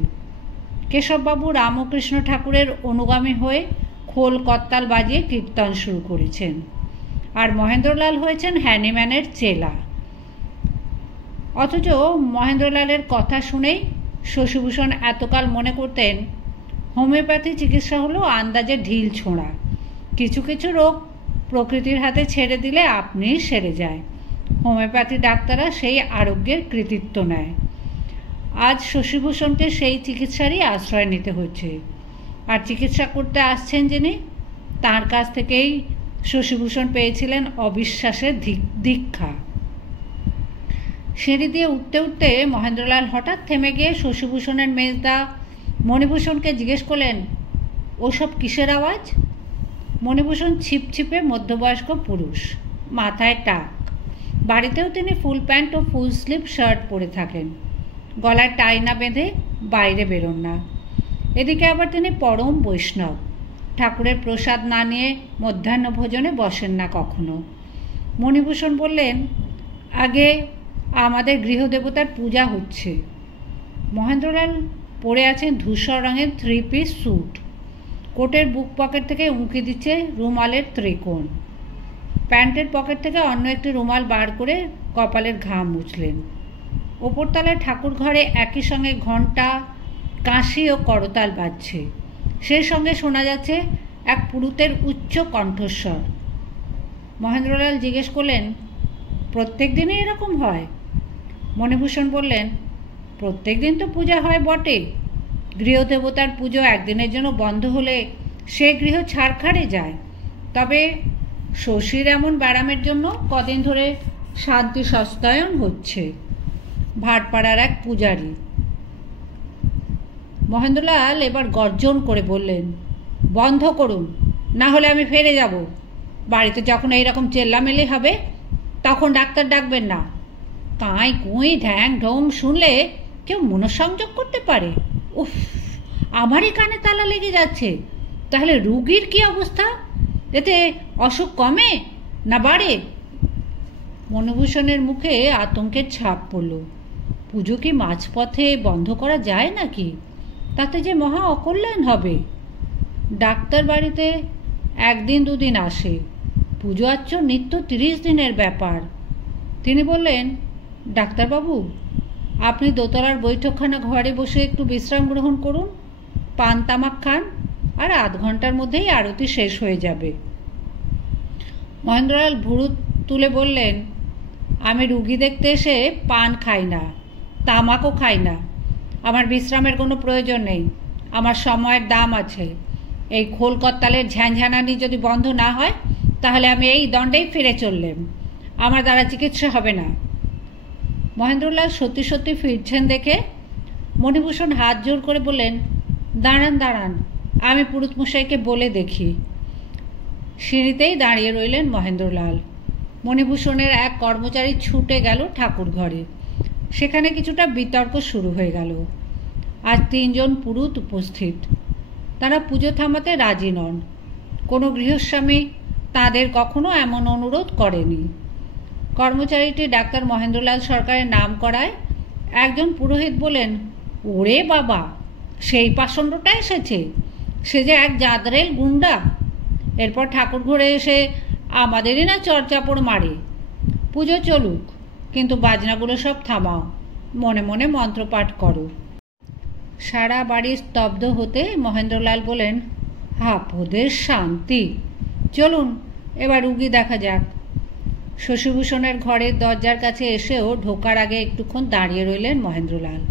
কেশববাবু রামকৃষ্ণ ঠাকুরের অনুগামী হয়ে খোল করতাল বাজিয়ে কীর্তন শুরু করেছেন, আর মহেন্দ্রলাল হয়েছেন হ্যানিম্যানের চেলা। অথচ মহেন্দ্রলালের কথা শুনেই শশীভূষণ এতকাল মনে করতেন হোমিওপ্যাথি চিকিৎসা হলো আন্দাজে ঢিল ছোঁড়া। কিছু কিছু রোগ প্রকৃতির হাতে ছেড়ে দিলে আপনিই সেরে যায়। হোমিওপ্যাথি ডাক্তাররা সেই আরোগ্যের কৃতিত্ব নেয়। আজ শশীভূষণকে সেই চিকিৎসারই আশ্রয় নিতে হচ্ছে। আর চিকিৎসা করতে আসছেন যিনি, তার কাছ থেকেই শশীভূষণ পেয়েছিলেন অবিশ্বাসের দীক্ষা। সিঁড়ি দিয়ে উঠতে উঠতে মহেন্দ্রলাল হঠাৎ থেমে গিয়ে শশীভূষণের মেজদা মণিভূষণকে জিজ্ঞেস করলেন, ওসব কিসের আওয়াজ? মণিভূষণ ছিপছিপে মধ্যবয়স্ক পুরুষ, মাথায় টাক। বাড়িতেও তিনি ফুল প্যান্ট ও ফুল স্লিভ শার্ট পরে থাকেন, গলায় টাই না বেঁধে বাইরে বেরোন না। এদিকে আবার তিনি পরম বৈষ্ণব, ঠাকুরের প্রসাদ না নিয়ে মধ্যাহ্ন ভোজনে বসেন না কখনো। মণিভূষণ বললেন, আগে আমাদের গৃহদেবতার পূজা হচ্ছে। মহেন্দ্রলাল পরে আছেন ধূসর রঙের 3 পিস স্যুট, কোটের বুক পকেট থেকে উঁকি দিচ্ছে রুমালের ত্রিকোণ। প্যান্টের পকেট থেকে অন্য একটি রুমাল বার করে কপালের ঘাম মুছলেন। ওপরতলায় ঠাকুর ঘরে একই সঙ্গে ঘণ্টা, কাঁসি ও করতাল বাজছে। সেই সঙ্গে শোনা যাচ্ছে এক পুরুতের উচ্চ কণ্ঠস্বর। মহেন্দ্রলাল জিজ্ঞেস করলেন, প্রত্যেক দিনই এরকম হয়? মণিভূষণ বললেন, প্রত্যেক দিন তো পূজা হয় বটে, গৃহদেবতার পুজো একদিনের জন্য বন্ধ হলে সে গৃহ ছাড়খাড়ে যায়। তবে শশীর এমন ব্যারামের জন্য কদিন ধরে শান্তি সস্তায়ন হচ্ছে। ভাটপাড়ার এক পূজারী। মহেন্দ্রলাল এবার গর্জন করে বললেন, বন্ধ করুন, না হলে আমি ফিরে যাব। বাড়িতে যখন এইরকম চেল্লামেলি হবে তখন ডাক্তার ডাকবেন না। কাঁই কুঁই ঢ্যাং ঢং শুনলে কেউ মনঃসংযোগ করতে পারে। উফ, আমারই কানে তালা লেগে যাচ্ছে। তাহলে রুগীর কি অবস্থা? এতে অসুখ কমে না বাড়ে? মণিভূষণের মুখে আতঙ্কের ছাপ পড়ল। পুজো কি মাঝপথে বন্ধ করা যায় নাকি? তাতে যে মহা অকল্যাণ হবে। ডাক্তার বাড়িতে একদিন দুদিন আসে, পুজো আচ্ছ নিত্য 30 দিনের ব্যাপার। তিনি বললেন, ডাক্তারবাবু, আপনি দোতলার বৈঠকখানা ঘরে বসে একটু বিশ্রাম গ্রহণ করুন, পান তামাক খান, আর আধ ঘন্টার মধ্যেই আরতি শেষ হয়ে যাবে। মহেন্দ্রলাল ভুরু তুলে বললেন, আমি রুগী দেখতে এসে পান খাই না, তামাকও খাই না। আমার বিশ্রামের কোনো প্রয়োজন নেই, আমার সময়ের দাম আছে। এই খোলকত্তালের ঝ্যানঝানানি যদি বন্ধ না হয় তাহলে আমি এই দণ্ডেই ফিরে চললেম। আমার দ্বারা চিকিৎসা হবে না। মহেন্দ্রলাল সত্যি সত্যি ফিরছেন দেখে মণিভূষণ হাত জোর করে বললেন, দাঁড়ান দাঁড়ান, আমি পুরুতমশাইকে বলে দেখি। সিঁড়িতেই দাঁড়িয়ে রইলেন মহেন্দ্রলাল। মণিভূষণের এক কর্মচারী ছুটে গেল ঠাকুর ঘরে। সেখানে কিছুটা বিতর্ক শুরু হয়ে গেল। আজ 3 জন পুরুত উপস্থিত। তারা পুজো থামাতে রাজি নন। কোনো গৃহস্বামী তাদের কখনো এমন অনুরোধ করেনি। কর্মচারীটি ডাক্তার মহেন্দ্রলাল সরকারের নাম করায় একজন পুরোহিত বলেন, ওরে বাবা, সেই পাষণ্ডটা এসেছে, সে যে এক জাদরেল গুন্ডা। এরপর ঠাকুর ঘরে এসে আমাদেরই না চড়চাপড় মারে। পুজো চলুক, কিন্তু বাজনাগুলো সব থামাও, মনে মনে মন্ত্রপাঠ করো। সারা বাড়ি স্তব্ধ হতে মহেন্দ্রলাল বলেন, আপদের শান্তি। চলুন এবার রুগী দেখা যাক। শশীভূষণের ঘরের দরজার কাছে এসেও ঢোকার আগে একটুক্ষণ দাঁড়িয়ে রইলেন মহেন্দ্রলাল।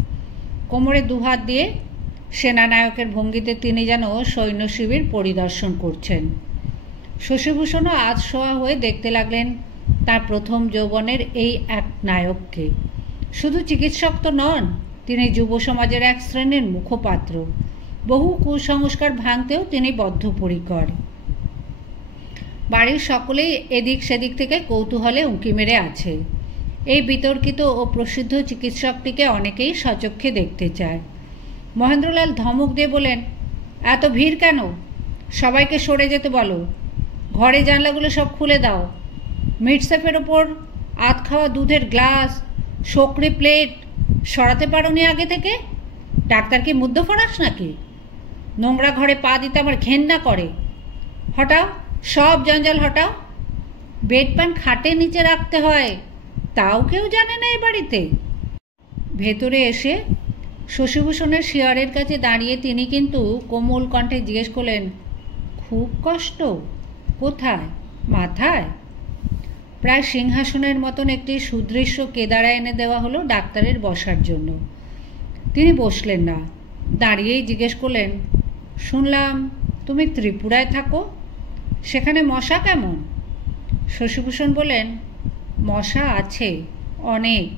কোমরে দুহাত দিয়ে সেনানায়কের ভঙ্গিতে তিনি যেন সৈন্য শিবির পরিদর্শন করছেন। শশীভূষণও আজ শোয়া হয়ে দেখতে লাগলেন তার প্রথম যৌবনের এই এক নায়ককে। শুধু চিকিৎসক তো নন, তিনি যুব সমাজের এক শ্রেণীর মুখপাত্র। বহু কুসংস্কার ভাঙতেও তিনি বদ্ধপরিকর। বাড়ির সকলেই এদিক সেদিক থেকে কৌতূহলে উঁকি মেরে আছে। এই বিতর্কিত ও প্রসিদ্ধ চিকিৎসকটিকে অনেকেই সচক্ষে দেখতে চায়। মহেন্দ্রলাল ধমক দিয়ে বলেন, এত ভিড় কেন? সবাইকে সরে যেতে বলো। ঘরে জানলাগুলো সব খুলে দাও। মিটসেফের ওপর আধ খাওয়া দুধের গ্লাস, শোকরি প্লেট সরাতে পারোনি আগে থেকে? ডাক্তার কি মুদ্দ ফরাস নাকি? নোংরা ঘরে পা দিতে আমার ঘেন্না করে। হটাও, সব জঞ্জাল হটাও। বেড প্যান খাটের নিচে রাখতে হয়, তাও কেউ জানে না এ বাড়িতে। ভেতরে এসে শশীভূষণের শিয়রের কাছে দাঁড়িয়ে তিনি কিন্তু কোমল কণ্ঠে জিজ্ঞেস করলেন, খুব কষ্ট? কোথায়? মাথায়? প্রায় সিংহাসনের মতন একটি সুদৃশ্য কেদারা এনে দেওয়া হলো ডাক্তারের বসার জন্য। তিনি বসলেন না, দাঁড়িয়েই জিজ্ঞেস করলেন, শুনলাম তুমি ত্রিপুরায় থাকো, সেখানে মশা কেমন? শশীভূষণ বললেন, মশা আছে অনেক।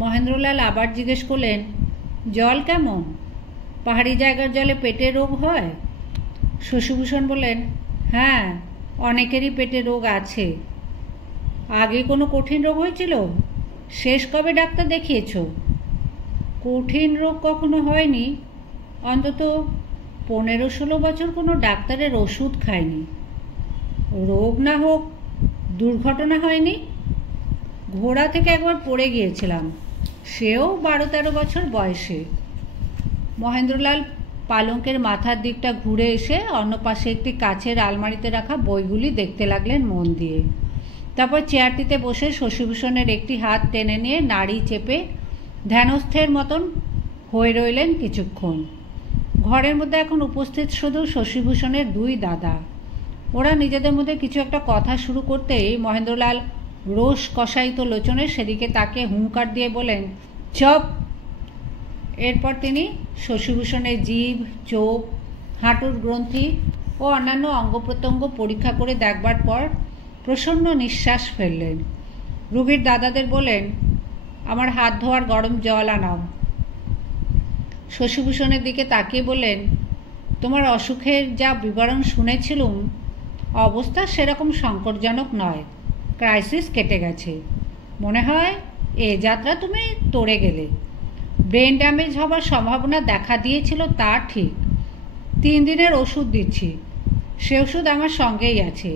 মহেন্দ্রলাল আবার জিজ্ঞেস করলেন, জল কেমন? পাহাড়ি জায়গার জলে পেটে রোগ হয়? শশীভূষণ বললেন, হ্যাঁ, অনেকেরই পেটে রোগ আছে। আগে কোনো কঠিন রোগ হয়েছিল? শেষ কবে ডাক্তার দেখিয়েছ? কঠিন রোগ কখনো হয়নি, অন্তত 15-16 বছর কোনো ডাক্তারের ওষুধ খায়নি। রোগ না হোক, দুর্ঘটনা হয়নি? ঘোড়া থেকে একবার পড়ে গিয়েছিলাম, সেও 12-13 বছর বয়সে। মহেন্দ্রলাল পালঙ্কের মাথার দিকটা ঘুরে এসে অন্য পাশে একটি কাচের আলমারিতে রাখা বইগুলি দেখতে লাগলেন মন দিয়ে। তারপর চেয়ারটিতে বসে শশীভূষণের একটি হাত টেনে নিয়ে নাড়ি চেপে ধ্যানস্থের মতন হয়ে রইলেন কিছুক্ষণ। ঘরের মধ্যে এখন উপস্থিত শুধু শশীভূষণের 2 দাদা। ওরা নিজেদের মধ্যে কিছু একটা কথা শুরু করতেই মহেন্দ্রলাল রোষ কষায়িত লোচনে সেদিকে তাকে হুঙ্কার দিয়ে বলেন, চুপ। এরপর তিনি শশীভূষণের জিভ, চোখ, হাঁটুর গ্রন্থি ও অন্যান্য অঙ্গপ্রত্যঙ্গ পরীক্ষা করে দেখবার পর প্রসন্ন নিঃশ্বাস ফেললেন। রোগীর দাদাদের বলেন, আমার হাত ধোয়ার গরম জল আনাও। শশীভূষণের দিকে তাকিয়ে বললেন, তোমার অসুখের যা বিবরণ শুনেছিলুম, অবস্থা সেরকম সংকটজনক নয়। ক্রাইসিস কেটে গেছে। মনে হয় এ যাত্রা তুমি তরে গেলে। ব্রেন ড্যামেজ হবার সম্ভাবনা দেখা দিয়েছিল, তা ঠিক। 3 দিনের ওষুধ দিচ্ছি, সে ওষুধ আমার সঙ্গেই আছে।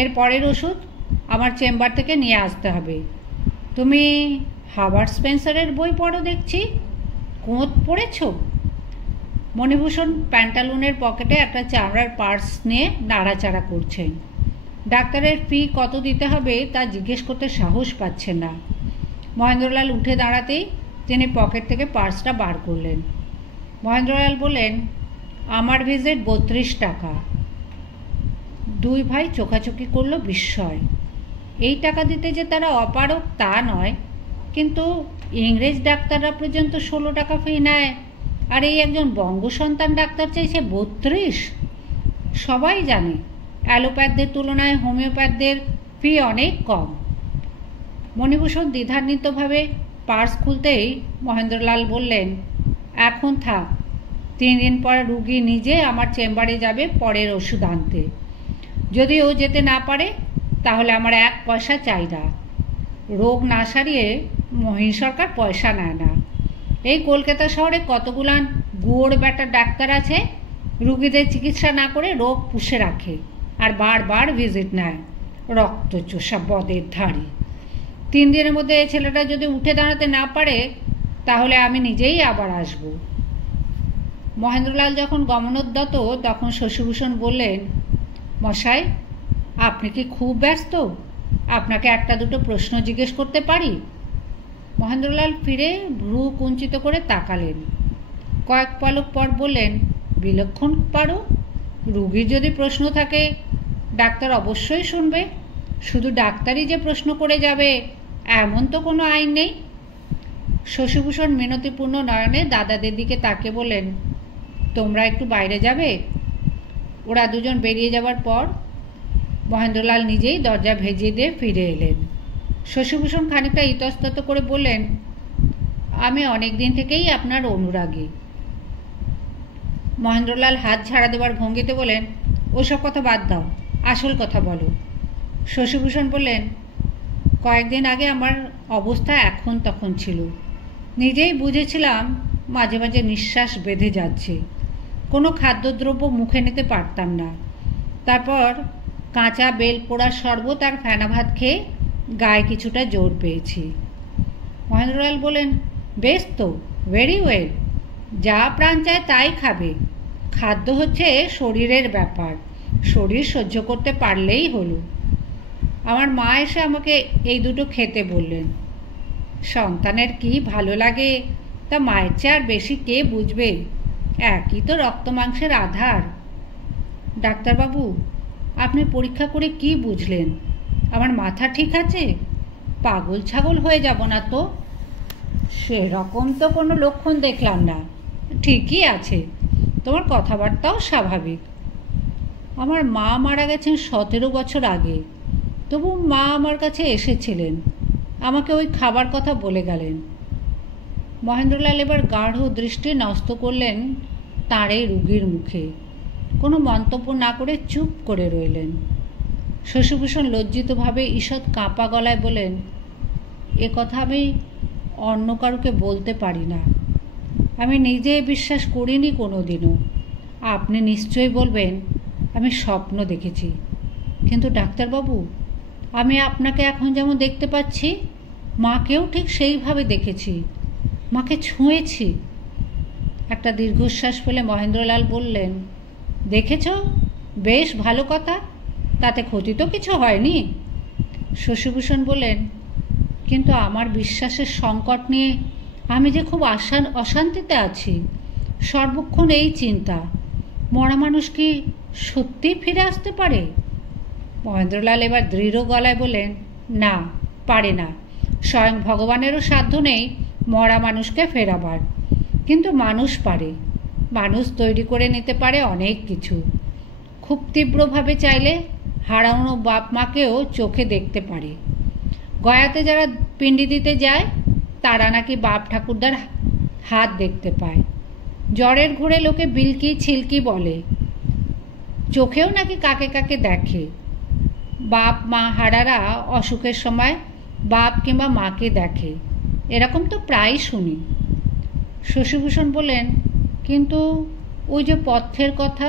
এর পরের ওষুধ আমার চেম্বার থেকে নিয়ে আসতে হবে। তুমি হাবার্ট স্পেন্সারের বই পড়ো দেখছি, কোঁত পড়েছ? মণিভূষণ প্যান্টালুনের পকেটে একটা চামড়ার পার্স নিয়ে নাড়াচাড়া করছেন। ডাক্তারের ফি কত দিতে হবে তা জিজ্ঞেস করতে সাহস পাচ্ছেন না। মহেন্দ্রলাল উঠে দাঁড়াতেই তিনি পকেট থেকে পার্সটা বার করলেন। মহেন্দ্রলাল বললেন, আমার ভিজিট 32 টাকা। 2 ভাই চোখাচোখি করল বিস্ময়। এই টাকা দিতে যে তারা অপারক তা নয়, কিন্তু ইংরেজ ডাক্তাররা পর্যন্ত 16 টাকা ফি নেয়, আর এই একজন বঙ্গ সন্তান ডাক্তার চাইছে 32। সবাই জানে অ্যালোপ্যাথদের তুলনায় হোমিওপ্যাথদের ফি অনেক কম। মণিভূষণ দ্বিধান্বিতভাবে পার্স খুলতেই মহেন্দ্রলাল বললেন, এখন থাক, 3 দিন পর রুগী নিজে আমার চেম্বারে যাবে পরের ওষুধ আনতে। যদি ও যেতে না পারে তাহলে আমার 1 পয়সা চাই না। রোগ না সারিয়ে মহিন সরকার পয়সা নেয় না। এই কলকাতা শহরে কতগুলান গুয়োর ব্যাটার ডাক্তার আছে, রুগীদের চিকিৎসা না করে রোগ পুষে রাখে আর বারবার ভিজিট নেয়। রক্তচোষা বদের ধাড়ি। 3 দিনের মধ্যে এই ছেলেটা যদি উঠে দাঁড়াতে না পারে তাহলে আমি নিজেই আবার আসব। মহেন্দ্রলাল যখন গমনোদ্যত তখন শশীভূষণ বললেন, মশাই, আপনি কি খুব ব্যস্ত? আপনাকে 1-2 প্রশ্ন জিজ্ঞেস করতে পারি? মহেন্দ্রলাল ফিরে ভ্রু কুঞ্চিত করে তাকালেন। কয়েক পলক পর বললেন, বিলক্ষণ পারো। রুগীর যদি প্রশ্ন থাকে ডাক্তার অবশ্যই শুনবে। শুধু ডাক্তারই যে প্রশ্ন করে যাবে এমন তো কোনো আইন নেই। শশীভূষণ মিনতিপূর্ণ নয়নে দাদাদের দিকে তাকিয়ে বললেন, তোমরা একটু বাইরে যাবে? ওরা দুজন বেরিয়ে যাবার পর মহেন্দ্রলাল নিজেই দরজা ভেজিয়ে দিয়ে ফিরে এলেন। শশীভূষণ খানিকটা ইতস্তত করে বললেন, আমি অনেক দিন থেকেই আপনার অনুরাগী। মহেন্দ্রলাল হাত ঝাড়া দেবার ভঙ্গিতে বলেন, ওসব কথা বাদ দাও, আসল কথা বলো। শশীভূষণ বললেন, কয়েকদিন আগে আমার অবস্থা এখন তখন ছিল। নিজেই বুঝেছিলাম মাঝে মাঝে নিঃশ্বাস বেঁধে যাচ্ছে। কোনো খাদ্যদ্রব্য মুখে নিতে পারতাম না। তারপর কাঁচা বেল পোড়া শরবত আর ফেনা ভাত খেয়ে গায়ে কিছুটা জোর পেয়েছি। মহেন্দ্রলাল বলেন, বেশ তো, ভেরি ওয়েল। যা প্রাণ চায় তাই খাবে। খাদ্য হচ্ছে শরীরের ব্যাপার, শরীর সহ্য করতে পারলেই হলো। আমার মা এসে আমাকে এই দুটো খেতে বললেন। সন্তানের কি ভালো লাগে তা মায়ের চেয়ে আর বেশি কে বুঝবে? একই তো রক্ত মাংসের আধার। ডাক্তারবাবু, আপনি পরীক্ষা করে কি বুঝলেন? আমার মাথা ঠিক আছে? পাগল ছাগল হয়ে যাব না তো? সেরকম তো কোনো লক্ষণ দেখলাম না। ঠিকই আছে, তোমার কথাবার্তাও স্বাভাবিক। আমার মা মারা গেছেন 17 বছর আগে, তবু মা আমার কাছে এসেছিলেন, আমাকে ওই খাবার কথা বলে গেলেন। মহেন্দ্রলাল এবার গাঢ় দৃষ্টি ন্যস্ত করলেন তাঁর এই রুগীর মুখে। কোনো মন্তব্য না করে চুপ করে রইলেন। শশীভূষণ লজ্জিতভাবে ঈষৎ কাঁপা গলায় বলেন, এ কথা আমি অন্য কারুকে বলতে পারি না। আমি নিজে বিশ্বাস করিনি কোনো দিনও। আপনি নিশ্চয়ই বলবেন আমি স্বপ্ন দেখেছি, কিন্তু ডাক্তারবাবু, আমি আপনাকে এখন যেমন দেখতে পাচ্ছি, মাকেও ঠিক সেইভাবে দেখেছি, মাকে ছুঁয়েছি। একটা দীর্ঘশ্বাস ফেলে মহেন্দ্রলাল বললেন, দেখেছ? বেশ ভালো কথা, তাতে ক্ষতি তো কিছু হয়নি। শশীভূষণ বললেন, কিন্তু আমার বিশ্বাসের সংকট নিয়ে আমি যে খুব অশান্তিতে আছি। সর্বক্ষণ এই চিন্তা, মরা মানুষ কি সত্যিই ফিরে আসতে পারে? মহেন্দ্রলাল এবার দৃঢ় গলায় বললেন, না, পারে না। স্বয়ং ভগবানেরও সাধ্য নেই মরা মানুষকে ফেরাবার, কিন্তু মানুষ পারে। মানুষ তৈরি করে নিতে পারে অনেক কিছু। খুব তীব্রভাবে চাইলে হারানো বাপ মাকেও চোখে দেখতে পারে। গয়াতে যারা পিণ্ডি দিতে যায় তারা নাকি বাপ ঠাকুরদার হাত দেখতে পায়। জ্বরের ঘোরে লোকে বিলকি ছিলকি বলে, চোখেও নাকি কাকে কাকে দেখে। বাপ মা হারারা অসুখের সময় বাপ কিংবা মাকে দেখে, এরকম তো প্রায় শুনি। শশীভূষণ বললেন, কিন্তু ওই যে পথ্যের কথা,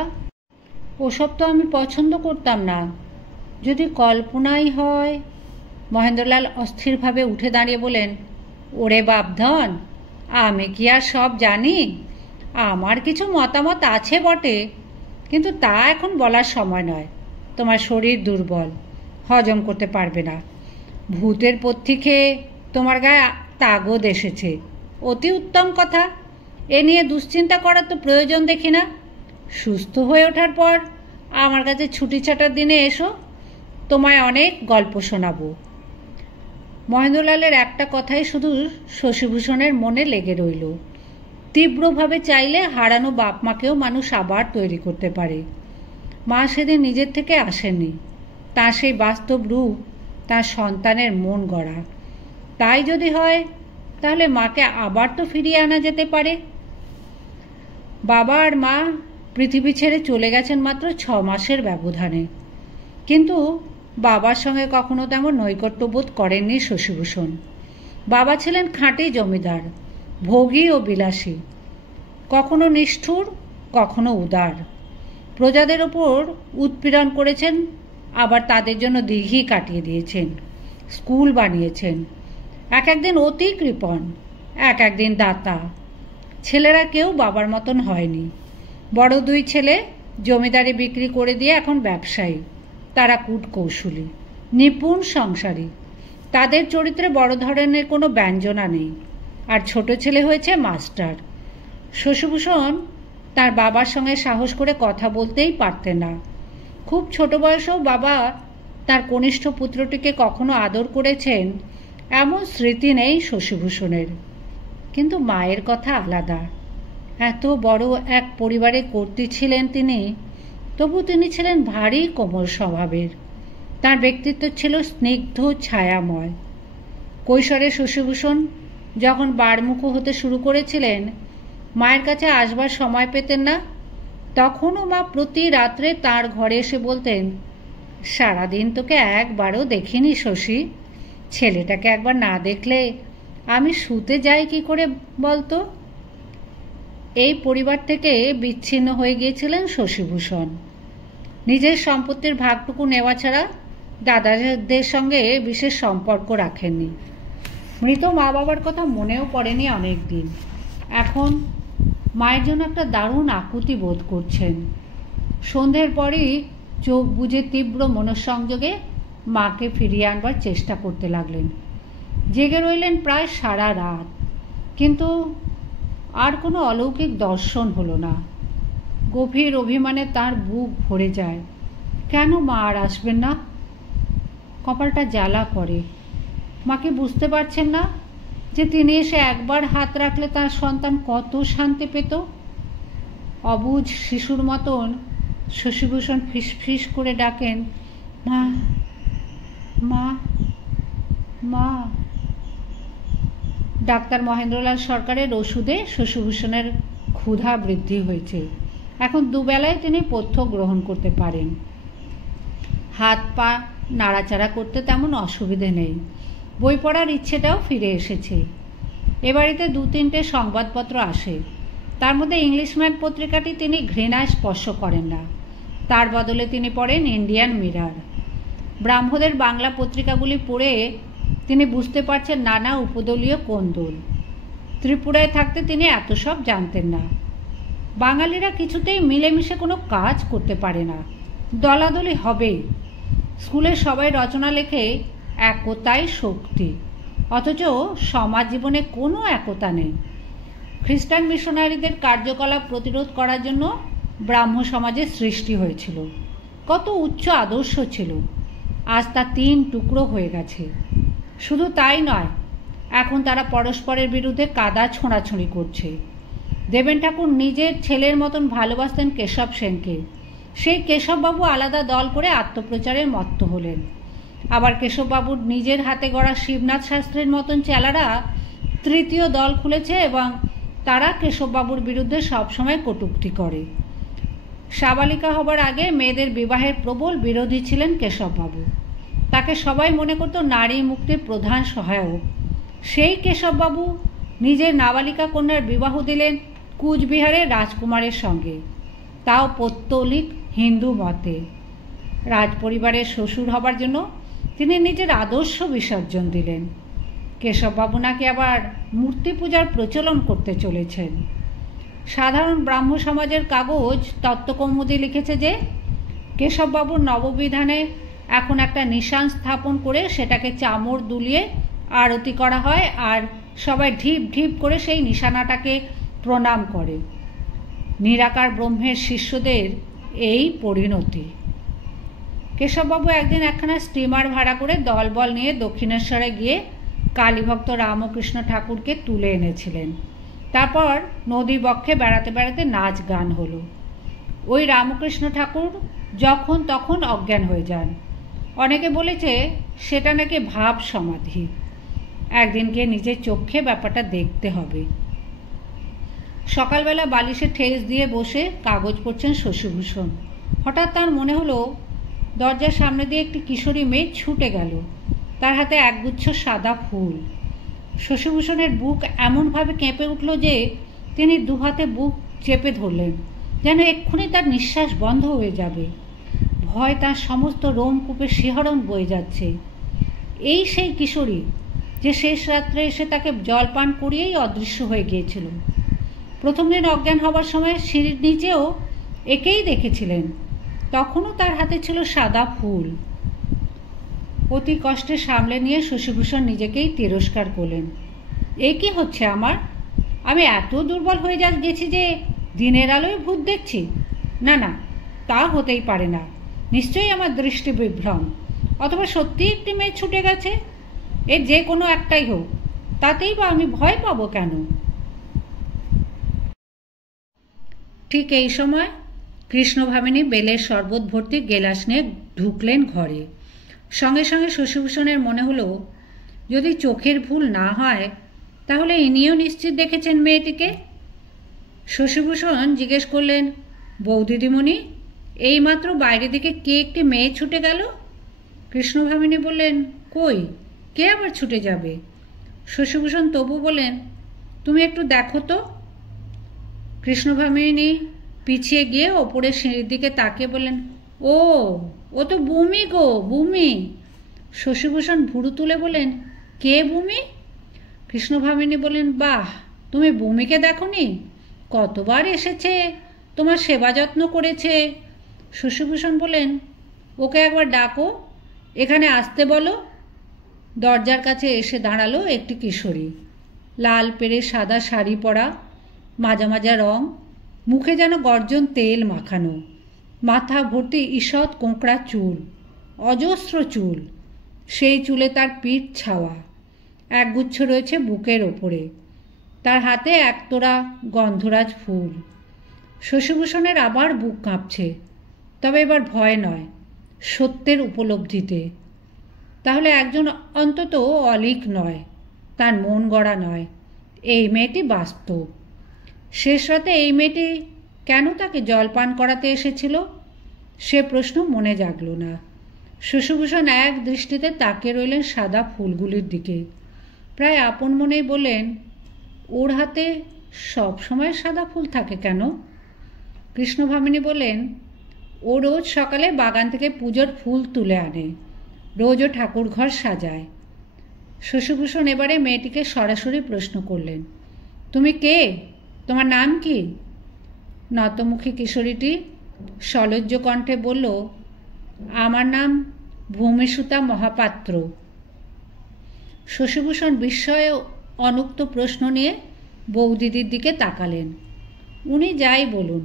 ওসব তো আমি পছন্দ করতাম না। যদি কল্পনাই হয়। মহেন্দ্রলাল অস্থিরভাবে উঠে দাঁড়িয়ে বলেন, ওরে বাপধন, আমি কি আর সব জানি? আমার কিছু মতামত আছে বটে, কিন্তু তা এখন বলার সময় নয়। তোমার শরীর দুর্বল, হজম করতে পারবে না। ভূতের পথ্যি খেয়ে তোমার গায়ে তাগদ এসেছে, অতি উত্তম কথা। এ নিয়ে দুশ্চিন্তা করার তো প্রয়োজন দেখি না। সুস্থ হয়ে ওঠার পর আমার কাছে ছুটি ছাটার দিনে এসো, তোমায় অনেক গল্প শোনাবো। মহেন্দ্রলালের একটা কথাই শুধু শশীভূষণের মনে লেগে রইল, তীব্রভাবে চাইলে হারানো বাপ মাকেও মানুষ আবার তৈরি করতে পারে। মা সেদিন নিজের থেকে আসেননি, তার সেই বাস্তব রূপ তার সন্তানের মন গড়া। তাই যদি হয়, তাহলে মাকে আবার তো ফিরিয়ে আনা যেতে পারে। বাবা আর মা পৃথিবী ছেড়ে চলে গেছেন মাত্র 6 মাসের ব্যবধানে, কিন্তু বাবার সঙ্গে কখনো তেমন নৈকট্যবোধ করেননি শশীভূষণ। বাবা ছিলেন খাঁটি জমিদার, ভোগী ও বিলাসী, কখনো নিষ্ঠুর, কখনো উদার। প্রজাদের ওপর উৎপীড়ন করেছেন, আবার তাদের জন্য দিঘি কাটিয়ে দিয়েছেন, স্কুল বানিয়েছেন। এক একদিন অতি কৃপণ, এক একদিন দাতা। ছেলেরা কেউ বাবার মতন হয়নি। বড় 2 ছেলে জমিদারি বিক্রি করে দিয়ে এখন ব্যবসায়ী। তারা কূটকৌশলী, নিপুণ সংসারী। তাদের চরিত্রে বড় ধরনের কোনো ব্যঞ্জনা নেই। আর ছোট ছেলে হয়েছে মাস্টার। শশীভূষণ তার বাবার সঙ্গে সাহস করে কথা বলতেই পারতেন না। খুব ছোট বয়সেও বাবা তার কনিষ্ঠ পুত্রটিকে কখনো আদর করেছেন এমন স্মৃতি নেই শশীভূষণের। কিন্তু মায়ের কথা আলাদা। এত বড় এক পরিবারে কর্ত্রী ছিলেন তিনি, তবু তিনি ছিলেন ভারী কোমল স্বভাবের। তার ব্যক্তিত্ব ছিল স্নিগ্ধ ছায়াময়। কৈশোরে শশীভূষণ যখন বারমুখো হতে শুরু করেছিলেন, মায়ের কাছে আসবার সময় পেতেন না। তখনও মা প্রতি রাত্রে তার ঘরে এসে বলতেন, সারাদিন তোকে একবারও দেখিনি শশী, ছেলেটাকে একবার না দেখলে আমি শুতে যাই কি করে বলতো? এই পরিবার থেকে বিচ্ছিন্ন হয়ে গিয়েছিলেন শশীভূষণ। নিজের সম্পত্তির ভাগটুকু নেওয়া ছাড়া দাদাদের সঙ্গে বিশেষ সম্পর্ক রাখেননি। মৃত মা বাবার কথা মনেও পড়েনি অনেক দিন। এখন মায়ের জন্য একটা দারুণ আকুতি বোধ করছেন। সন্ধ্যের পরই চোখ বুজে তীব্র মনঃসংযোগে মাকে ফিরিয়ে আনবার চেষ্টা করতে লাগলেন। জেগে রইলেন প্রায় সারা রাত, কিন্তু আর কোনো অলৌকিক দর্শন হলো না। গভীর অভিমানে তার বুক ভরে যায়। কেন মা আর আসবেন না? কপালটা জ্বালা করে। মাকে বুঝতে পারছেন না যে তিনি এসে একবার হাত রাখলে তার সন্তান কত শান্তি পেত। অবুঝ শিশুর মতন শশীভূষণ ফিস ফিস করে ডাকেন, মা মা মা। ডাক্তার মহেন্দ্রলাল সরকারের ওষুধে শশীভূষণের ক্ষুধা বৃদ্ধি হয়েছে। এখন দুবেলায় তিনি পথ্য গ্রহণ করতে পারেন। হাত পা নাড়াচাড়া করতে তেমন অসুবিধে নেই। বই পড়ার ইচ্ছেটাও ফিরে এসেছে। এ বাড়িতে 2-3টে সংবাদপত্র আসে। তার মধ্যে ইংলিশম্যান পত্রিকাটি তিনি ঘৃণায় স্পর্শ করেন না। তার বদলে তিনি পড়েন ইন্ডিয়ান মিরর। ব্রাহ্মদের বাংলা পত্রিকাগুলি পড়ে তিনি বুঝতে পারছেন নানা উপদলীয় কোন্দল। ত্রিপুরায় থাকতে তিনি এত সব জানতেন না। বাঙালিরা কিছুতেই মিলেমিশে কোনো কাজ করতে পারে না, দলাদলি হবেই। স্কুলে সবাই রচনা লেখে একতাই শক্তি, অথচ সমাজ জীবনে কোনো একতা নেই। খ্রিস্টান মিশনারিদের কার্যকলাপ প্রতিরোধ করার জন্য ব্রাহ্ম সমাজের সৃষ্টি হয়েছিল। কত উচ্চ আদর্শ ছিল, আজ তা 3 টুকরো হয়ে গেছে। শুধু তাই নয়, এখন তারা পরস্পরের বিরুদ্ধে কাদা ছোঁড়াছুঁড়ি করছে। দেবেন ঠাকুর নিজের ছেলের মতন ভালোবাসতেন কেশব সেনকে। সেই কেশববাবু আলাদা দল করে আত্মপ্রচারের মত্ত হলেন। আবার কেশববাবুর নিজের হাতে গড়া শিবনাথ শাস্ত্রীর মতন চেলারা 3য় দল খুলেছে এবং তারা কেশববাবুর বিরুদ্ধে সবসময় কটূক্তি করে। সাবালিকা হবার আগে মেয়েদের বিবাহের প্রবল বিরোধী ছিলেন কেশববাবু। তাকে সবাই মনে করত নারী মুক্তির প্রধান সহায়ক। সেই কেশববাবু নিজের নাবালিকা কন্যার বিবাহ দিলেন কুচবিহারের রাজকুমারের সঙ্গে, তাও পৌত্তলিক হিন্দু মতে। রাজপরিবারের শ্বশুর হবার জন্য তিনি নিজের আদর্শ বিসর্জন দিলেন। কেশববাবু নাকি আবার মূর্তি পূজার প্রচলন করতে চলেছেন। সাধারণ ব্রাহ্ম সমাজের কাগজ তত্ত্বকৌমুদী লিখেছে যে কেশববাবুর নববিধানে এখন একটা নিশান স্থাপন করে সেটাকে চামড় দুলিয়ে আরতি করা হয়, আর সবাই ঢিপ ঢিপ করে সেই নিশানাটাকে প্রণাম করে। নিরাকার ব্রহ্মের শিষ্যদের এই পরিণতি। কেশববাবু একদিন একখানা স্টিমার ভাড়া করে দলবল নিয়ে দক্ষিণেশ্বরে গিয়ে কালীভক্ত রামকৃষ্ণ ঠাকুরকে তুলে এনেছিলেন। তারপর নদী বক্ষে বেড়াতে বেড়াতে নাচ গান হলো। ওই রামকৃষ্ণ ঠাকুর যখন তখন অজ্ঞান হয়ে যান। অনেকে বলেছে সেটা নাকি ভাব সমাধি। একদিনকে নিজের চোখে ব্যাপারটা দেখতে হবে। সকালবেলা বালিশে ঠেস দিয়ে বসে কাগজ পড়ছেন শশীভূষণ। হঠাৎ তার মনে হলো দরজার সামনে দিয়ে একটি কিশোরী মেয়ে ছুটে গেল, তার হাতে একগুচ্ছ সাদা ফুল। শশীভূষণের বুক এমনভাবে কেঁপে উঠল যে তিনি দুহাতে বুক চেপে ধরলেন, যেন এক্ষুনি তার নিঃশ্বাস বন্ধ হয়ে যাবে। ভয় তার সমস্ত রোমকূপে শিহরণ বয়ে যাচ্ছে। এই সেই কিশোরী যে শেষ রাত্রে এসে তাকে জলপান করিয়েই অদৃশ্য হয়ে গিয়েছিল। প্রথম দিন অজ্ঞান হবার সময় সিঁড়ির নিচেও একেই দেখেছিলেন, তখনও তার হাতে ছিল সাদা ফুল। অতি কষ্টে সামলে নিয়ে শশীভূষণ নিজেকেই তিরস্কার করলেন। এ কি হচ্ছে আমার? আমি এত দুর্বল হয়ে গেছি যে দিনের আলোয় ভূত দেখছি? না না, তা হতেই পারে না। নিশ্চয়ই আমার দৃষ্টি বিভ্রম, অথবা সত্যি একটি মেয়ে ছুটে গেছে। এর যে কোনো একটাই হোক, তাতেই বা আমি ভয় পাবো কেন? ঠিক এই সময় কৃষ্ণভামিনী বেলের শরবত ভর্তি গেলাস নিয়ে ঢুকলেন ঘরে। সঙ্গে সঙ্গে শশীভূষণের মনে হলো, যদি চোখের ভুল না হয় তাহলে ইনিও নিশ্চিত দেখেছেন মেয়েটিকে। শশীভূষণ জিজ্ঞেস করলেন, বৌদিদিমণি, এইমাত্র বাইরের দিকে কে একটি মেয়ে ছুটে গেল? কৃষ্ণভামিনী বললেন, কই, কে আবার ছুটে যাবে? শশীভূষণ তবু বলেন, তুমি একটু দেখো তো। কৃষ্ণভামিনী পিছিয়ে গিয়ে ওপরের সিঁড়ির দিকে তাকিয়ে বললেন, ও তো বুমি গো, বুমি। শশীভূষণ ভুরু তুলে বলেন, কে বুমি? কৃষ্ণভামিনী বললেন, বাহ, তুমি বুমিকে দেখোনি? কতবার এসেছে, তোমার সেবা যত্ন করেছে। শশীভূষণ বললেন, ওকে একবার ডাকো, এখানে আসতে বলো। দরজার কাছে এসে দাঁড়ালো একটি কিশোরী। লাল পেরে সাদা শাড়ি পরা, মাজা মাজা রং, মুখে যেন গর্জন তেল মাখানো, মাথা ভর্তি ঈষৎ কোঁকড়া চুল, অজস্র চুল। সেই চুলে তার পিঠ ছাওয়া, একগুচ্ছ রয়েছে বুকের ওপরে। তার হাতে একতোড়া গন্ধরাজ ফুল। শশীভূষণের আবার বুক কাঁপছে। তবে এবার ভয় নয়, সত্যের উপলব্ধিতে। তাহলে একজন অন্তত অলীক নয়, তার মন গড়া নয়। এই মেয়েটি বাস্তব। শেষ রাতে এই মেয়েটি কেন তাকে জলপান করাতে এসেছিল, সে প্রশ্ন মনে জাগল না। শশীভূষণ এক দৃষ্টিতে তাকিয়ে রইলেন সাদা ফুলগুলির দিকে। প্রায় আপন মনেই বললেন, ওর হাতে সব সময় সাদা ফুল থাকে কেন? কৃষ্ণভামিনী বললেন, ও রোজ সকালে বাগান থেকে পুজোর ফুল তুলে আনে, রোজও ঠাকুর ঘর সাজায়। শশীভূষণ এবারে মেয়েটিকে সরাসরি প্রশ্ন করলেন, তুমি কে? তোমার নাম কি? নতমুখী কিশোরীটি সলজ্জ কণ্ঠে বলল, আমার নাম ভূমিসুতা মহাপাত্র। শশীভূষণ বিস্ময়ে অনুক্ত প্রশ্ন নিয়ে বৌদিদির দিকে তাকালেন। উনি যাই বলুন,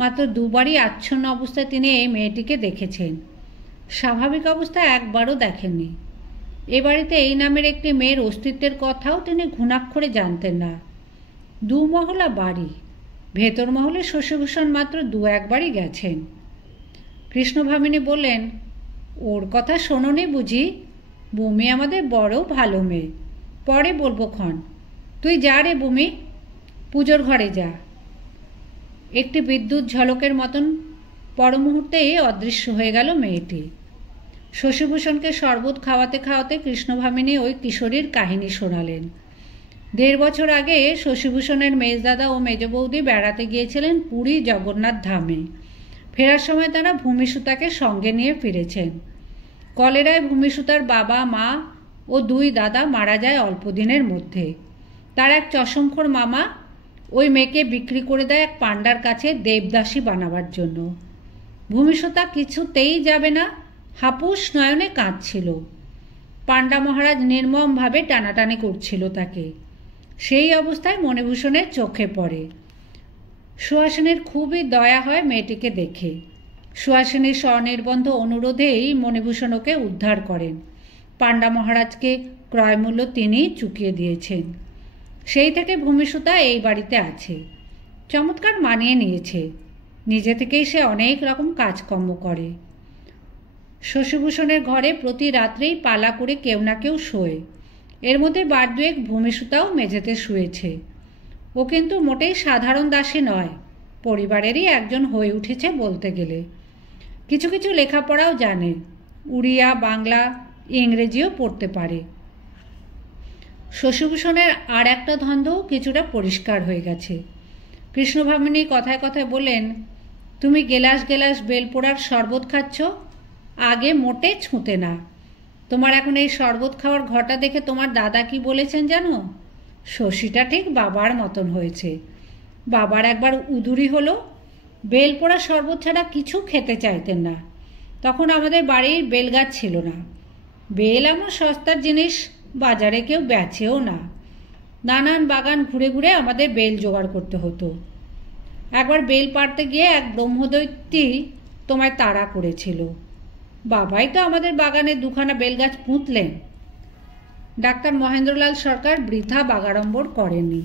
মাত্র দুবারই আচ্ছন্ন অবস্থায় তিনি এই মেয়েটিকে দেখেছেন। স্বাভাবিক অবস্থায় একবারও দেখেননি। এ বাড়িতে এই নামের একটি মেয়ের অস্তিত্বের কথাও তিনি ঘুণাক্ষরে জানতেন না। দুমহলা বাড়ি, ভেতর মহলে শশীভূষণ মাত্র দু একবারই গেছেন। কৃষ্ণভামিনী বললেন, ওর কথা শোনোনি বুঝি? বুমি আমাদের বড় ভালো মেয়ে, পরে বলবো ক্ষণ। তুই যা রে বুমি, পুজোর ঘরে যা। একটি বিদ্যুৎ ঝলকের মতন পরমুহূর্তেই অদৃশ্য হয়ে গেল মেয়েটি। শশীভূষণকে শরবত খাওয়াতে খাওয়াতে কৃষ্ণভামিনী ওই কিশোরীর কাহিনী শোনালেন। ১.৫ বছর আগে শশীভূষণের মেজদাদা ও মেজ বৌদি বেড়াতে গিয়েছিলেন পুরী জগন্নাথ ধামে। ফেরার সময় তারা ভূমিসুতাকে সঙ্গে নিয়ে ফিরেছেন। কলেরায় ভূমিসুতার বাবা, মা ও ২ দাদা মারা যায় অল্প দিনের মধ্যে। তার এক চশমখোর মামা ওই মেয়েকে বিক্রি করে দেয় এক পাণ্ডার কাছে দেবদাসী বানাবার জন্য। ভূমিসুতা কিছুতেই যাবে না, হাপুস নয়নে কাঁদছিল। পাণ্ডা মহারাজ নির্মমভাবে টানাটানি করছিল তাকে। সেই অবস্থায় মণিভূষণের চোখে পড়ে। সুহাসিনীর খুবই দয়া হয় মেয়েটিকে দেখে। সুহাসিনীর স্বনির্বন্ধ অনুরোধেই মণিভূষণ ওকে উদ্ধার করেন। পাণ্ডা মহারাজকে ক্রয়মূল্য তিনিই চুকিয়ে দিয়েছেন। সেই থেকে ভূমিসুতা এই বাড়িতে আছে। চমৎকার মানিয়ে নিয়েছে। নিজে থেকেই সে অনেক রকম কাজকর্ম করে। শশীভূষণের ঘরে প্রতি রাত্রেই পালা করে কেউ না কেউ শোয়। এর মধ্যে বার দুয়েক ভূমিসুতাও মেঝেতে শুয়েছে। ও কিন্তু মোটেই সাধারণ দাসী নয়, পরিবারেরই একজন হয়ে উঠেছে বলতে গেলে। কিছু কিছু লেখাপড়াও জানে, উড়িয়া, বাংলা, ইংরেজিও পড়তে পারে। শশীভূষণের আর একটা ধন্দও কিছুটা পরিষ্কার হয়ে গেছে। কৃষ্ণভামিনী কথায় কথায় বললেন, তুমি গেলাস গেলাস বেলপোড়ার শরবত খাচ্ছ, আগে মোটে ছুঁতে না। তোমার এখন এই শরবত খাওয়ার ঘটা দেখে তোমার দাদা কি বলেছেন জানো? শশীটা ঠিক বাবার মতন হয়েছে। বাবার একবার উদুরি হলো, বেলপোড়া শরবত ছাড়া কিছু খেতে চাইতেন না। তখন আমাদের বাড়ির বেলগাছ ছিল না। বেল এমন সস্তার জিনিস বাজারে কেউ বেচেও না। নানান বাগান ঘুরে ঘুরে আমাদের বেল জোগাড় করতে হতো। একবার বেল পাড়তে গিয়ে এক ব্রহ্মদৈত্যী তোমায় তাড়া করেছিল। বাবাই তো আমাদের বাগানে 2খানা বেলগাছ পুঁতলেন। ডাক্তার মহেন্দ্রলাল সরকার বৃথা বাগাড়ম্বর করেননি।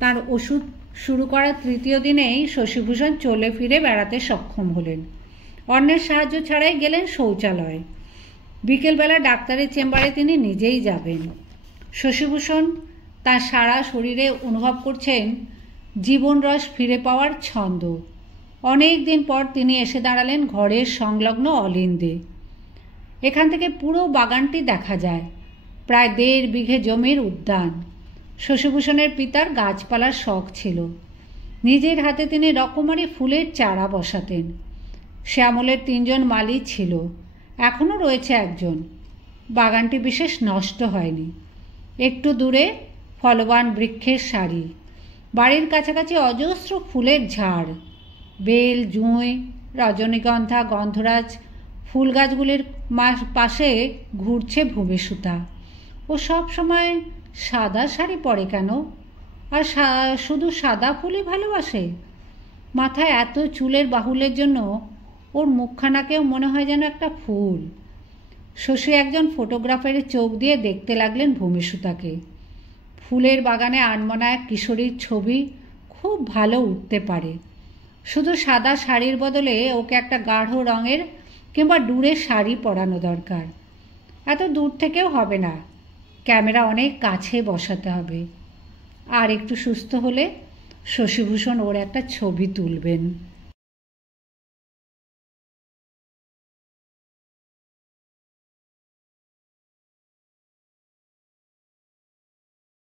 তার ওষুধ শুরু করার 3য় দিনেই শশীভূষণ চলে ফিরে বেড়াতে সক্ষম হলেন। অন্যের সাহায্য ছাড়াই গেলেন শৌচালয়ে। বিকেলবেলা ডাক্তারের চেম্বারে তিনি নিজেই যাবেন। শশীভূষণ তার সারা শরীরে অনুভব করছেন জীবনরস ফিরে পাওয়ার ছন্দ। অনেক দিন পর তিনি এসে দাঁড়ালেন ঘরের সংলগ্ন অলিন্দে। এখান থেকে পুরো বাগানটি দেখা যায়। প্রায় 1.5 বিঘে জমির উদ্যান। শশীভূষণের পিতার গাছপালার শখ ছিল। নিজের হাতে তিনি রকমারি ফুলের চারা বসাতেন। শ্যামলের 3 জন মালি ছিল, এখনও রয়েছে একজন। বাগানটি বিশেষ নষ্ট হয়নি। একটু দূরে ফলবান বৃক্ষের সারি, বাড়ির কাছাকাছি অজস্র ফুলের ঝাড়। বেল, জুঁই, রজনীগন্ধা, গন্ধরাজ ফুল গাছগুলির পাশে ঘুরছে ভূমিসুতা। ও সব সময় সাদা শাড়ি পরে কেন? আর শুধু সাদা ফুলই ভালোবাসে? মাথায় এত চুলের বাহুল্যের জন্য ওর মুখখানাকেও মনে হয় যেন একটা ফুল। শশী একজন ফটোগ্রাফারের চোখ দিয়ে দেখতে লাগলেন ভূমিসুতাকে। ফুলের বাগানে আনমনা এক কিশোরীর ছবি খুব ভালো উঠতে পারে। শুধু সাদা শাড়ির বদলে ওকে একটা গাঢ় রঙের কিংবা ডুরের শাড়ি পরানো দরকার। এত দূর থেকেও হবে না, ক্যামেরা অনেক কাছে বসাতে হবে। আর একটু সুস্থ হলে শশীভূষণ ওর একটা ছবি তুলবেন।